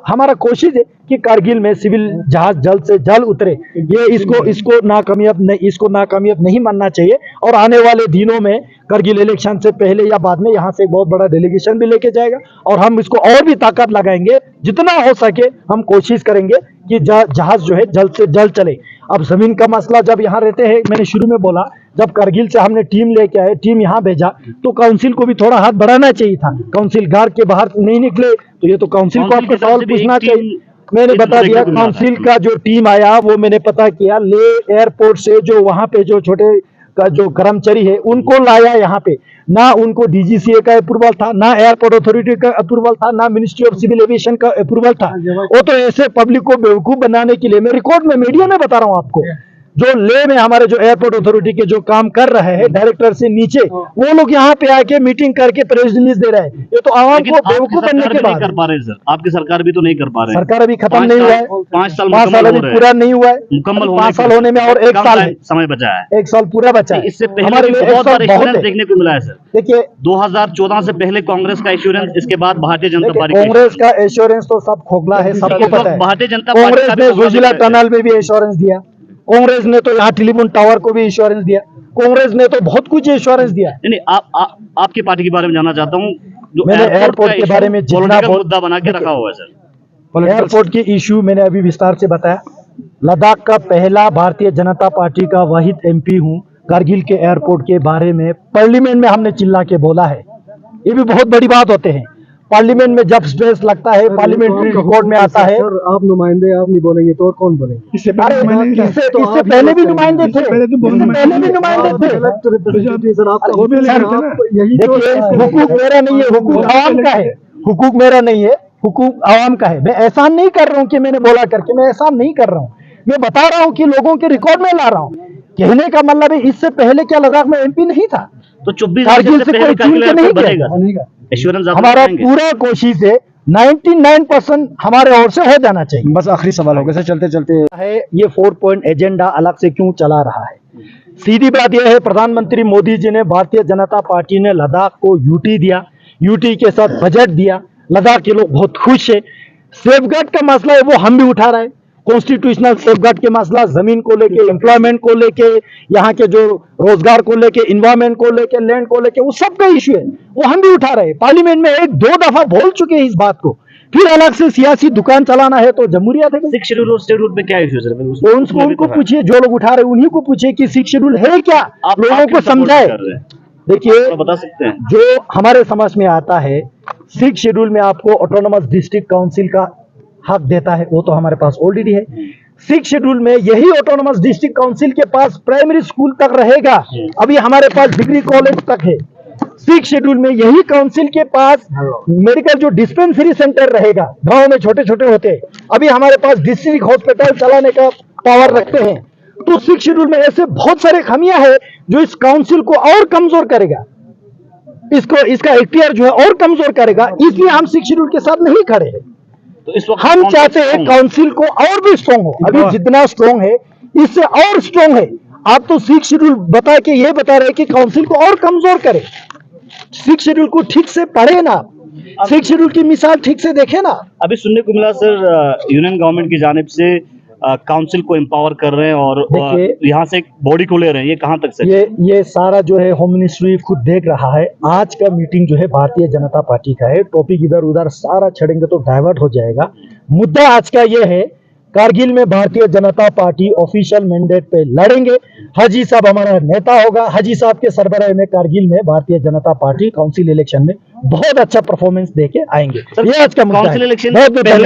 हमारा कोशिश है कि कारगिल में सिविल जहाज जल्द से जल्द उतरे। ये इसको नाकामयाब नहीं मानना चाहिए। और आने वाले दिनों में कारगिल इलेक्शन से पहले या बाद में यहाँ से एक बहुत बड़ा डेलीगेशन भी लेके जाएगा, और हम इसको और भी ताकत लगाएंगे। जितना हो सके हम कोशिश करेंगे कि जहाज जो है जल्द से जल्द चले। अब जमीन का मसला, जब यहाँ रहते हैं, मैंने शुरू में बोला, जब करगिल से हमने टीम लेके आए, टीम यहाँ भेजा, तो काउंसिल को भी थोड़ा हाथ बढ़ाना चाहिए था। काउंसिल घर के बाहर नहीं निकले, तो ये तो काउंसिल को आपको सवाल पूछना चाहिए। मैंने बता दिया, काउंसिल का जो टीम आया वो मैंने पता किया, ले एयरपोर्ट से जो वहां पे जो छोटे का जो कर्मचारी है उनको लाया यहाँ पे। ना उनको डीजीसीए का अप्रूवल था, ना एयरपोर्ट अथॉरिटी का अप्रूवल था, ना मिनिस्ट्री ऑफ सिविल एविएशन का अप्रूवल था। वो तो ऐसे पब्लिक को बेवकूफ बनाने के लिए, मैं रिकॉर्ड में मीडिया में बता रहा हूँ आपको, जो ले में हमारे जो एयरपोर्ट अथॉरिटी के जो काम कर रहे हैं डायरेक्टर से नीचे, वो लोग यहाँ पे आके मीटिंग करके प्रेस रिलीज दे रहे हैं। ये तो आवाम को बेवकूफ बनने के बाद कर पा रहे सर, आपकी सरकार भी तो नहीं कर पा रहे। सरकार अभी खत्म नहीं हुआ है, 5 साल अभी पूरा नहीं हुआ है, मुकम्मल 5 साल होने में और 1 साल है, समय बचा है, 1 साल पूरा बचा है। इससे पहले हमारे लिए बहुत बार बहुत एश्योरेंस देखने को मिला है सर। देखिए 2014 से पहले कांग्रेस का एश्योरेंस, इसके बाद भारतीय जनता पार्टी कांग्रेस का एश्योरेंस तो सब खोखला है, सबको पता है। भारतीय जनता पार्टी कांग्रेस ने जोजिला टनल में भी एश्योरेंस दिया, कांग्रेस ने तो यहाँ टेलीफोन टावर को भी एश्योरेंस दिया, कांग्रेस ने तो बहुत कुछ एश्योरेंस दिया। नहीं, आपकी पार्टी के बारे में जानना चाहता हूँ, जो मैंने एयरपोर्ट के बारे में जितना मुद्दा बना के रखा हुआ है सर। एयरपोर्ट की इश्यू मैंने अभी विस्तार से बताया। लद्दाख का पहला भारतीय जनता पार्टी का वाहिद एमपी हूँ। कारगिल के एयरपोर्ट के बारे में पार्लियामेंट में हमने चिल्ला के बोला है, ये भी बहुत बड़ी बात होते हैं। पार्लियामेंट में जब स्पेस लगता है, पार्लियामेंट्री रिकॉर्ड में आता है। आप नुमाइंदे, आप नहीं बोलेंगे तो और कौन बोलेंगे? इससे पहले भी नुमाइंदे थे, पहले भी नुमाइंदे थे। देखिए, हुकूक मेरा नहीं है, हुकूक आवाम का है, हुकूक मेरा नहीं है, हुकूक आवाम का है। मैं एहसान नहीं कर रहा हूँ कि मैंने बोला करके, मैं एहसान नहीं कर रहा हूँ, मैं बता रहा हूँ कि लोगों के रिकॉर्ड में ला रहा हूँ। कहने का मतलब है इससे पहले क्या लद्दाख में एमपी नहीं था, तो 24 कारगिल से कोई चुन के नहीं गया। एश्योरेंस हमारा पूरा कोशिश है, 99% हमारे ओर से हो जाना चाहिए। बस आखिरी सवाल होगा सर, चलते चलते है ये 4 पॉइंट एजेंडा अलग से क्यों चला रहा है? सीधी बात यह है, प्रधानमंत्री मोदी जी ने, भारतीय जनता पार्टी ने लद्दाख को यूटी दिया, यूटी के साथ बजट दिया, लद्दाख के लोग बहुत खुश है। सेफगार्ड का मसला है वो हम भी उठा रहे हैं, कॉन्स्टिट्यूशनल सेफगार्ड के मसला, जमीन को लेके, एम्प्लॉयमेंट को लेके, यहाँ के जो रोजगार को लेके, इन्वायरमेंट को लेके, लैंड को लेके, वो सब का इश्यू है, वो हम भी उठा रहे हैं। पार्लियामेंट में 1-2 दफा बोल चुके हैं इस बात को। फिर अलग से सियासी दुकान चलाना है तो जमहूरियत है। 6 शेड्यूल और स्टेट रूल में क्या इश्यू है? उनको पूछिए, जो लोग उठा रहे उन्हीं को पूछिए कि 6 शेड्यूल है क्या, आप लोगों को समझाए। देखिए, बता सकते हैं, जो हमारे समझ में आता है, 6 शेड्यूल में आपको ऑटोनोमस डिस्ट्रिक्ट काउंसिल का हक देता है, वो तो हमारे पास ऑलरेडी है। 6 शेड्यूल में यही ऑटोनोमस डिस्ट्रिक्ट काउंसिल के पास प्राइमरी स्कूल तक रहेगा, अभी हमारे पास डिग्री कॉलेज तक है। 6 शेड्यूल में यही काउंसिल के पास मेडिकल जो डिस्पेंसरी सेंटर रहेगा, गांव में छोटे छोटे होते हैं, अभी हमारे पास डिस्ट्रिक्ट हॉस्पिटल चलाने का पावर रखते हैं। तो 6 शेड्यूल में ऐसे बहुत सारे खामियां हैं जो इस काउंसिल को और कमजोर करेगा, इसका इख्तियार जो है और कमजोर करेगा, इसलिए हम 6 शेड्यूल के साथ नहीं खड़े हैं। तो इस वक्त हम चाहते हैं काउंसिल को और भी स्ट्रॉन्ग हो, अभी जितना स्ट्रॉन्ग है इससे और स्ट्रॉन्ग है। आप तो 6 शेड्यूल बता के ये बता रहे कि काउंसिल को और कमजोर करे। 6 शेड्यूल को ठीक से पढ़े ना, 6 शेड्यूल की मिसाल ठीक से देखे ना। अभी सुनने को मिला सर, यूनियन गवर्नमेंट की जानिब से काउंसिल को एम्पावर कर रहे हैं और यहाँ से एक बॉडी को ले रहे हैं, ये कहाँ तक सच? ये सारा जो है होम मिनिस्ट्री खुद देख रहा है। आज का मीटिंग जो है भारतीय जनता पार्टी का है, टॉपिक इधर उधर सारा छड़ेंगे तो डाइवर्ट हो जाएगा। मुद्दा आज का ये है, कारगिल में Bharatiya Janata party official mandate पे लड़ेंगे। हाजी साहब हमारा नेता होगा, हाजी साहब के सरबराह में कारगिल में Bharatiya Janata party council election में बहुत अच्छा परफॉर्मेंस देके आएंगे। ये आज का मुद्दा है। काउंसिल इलेक्शन बहुत बहुत धन्यवाद।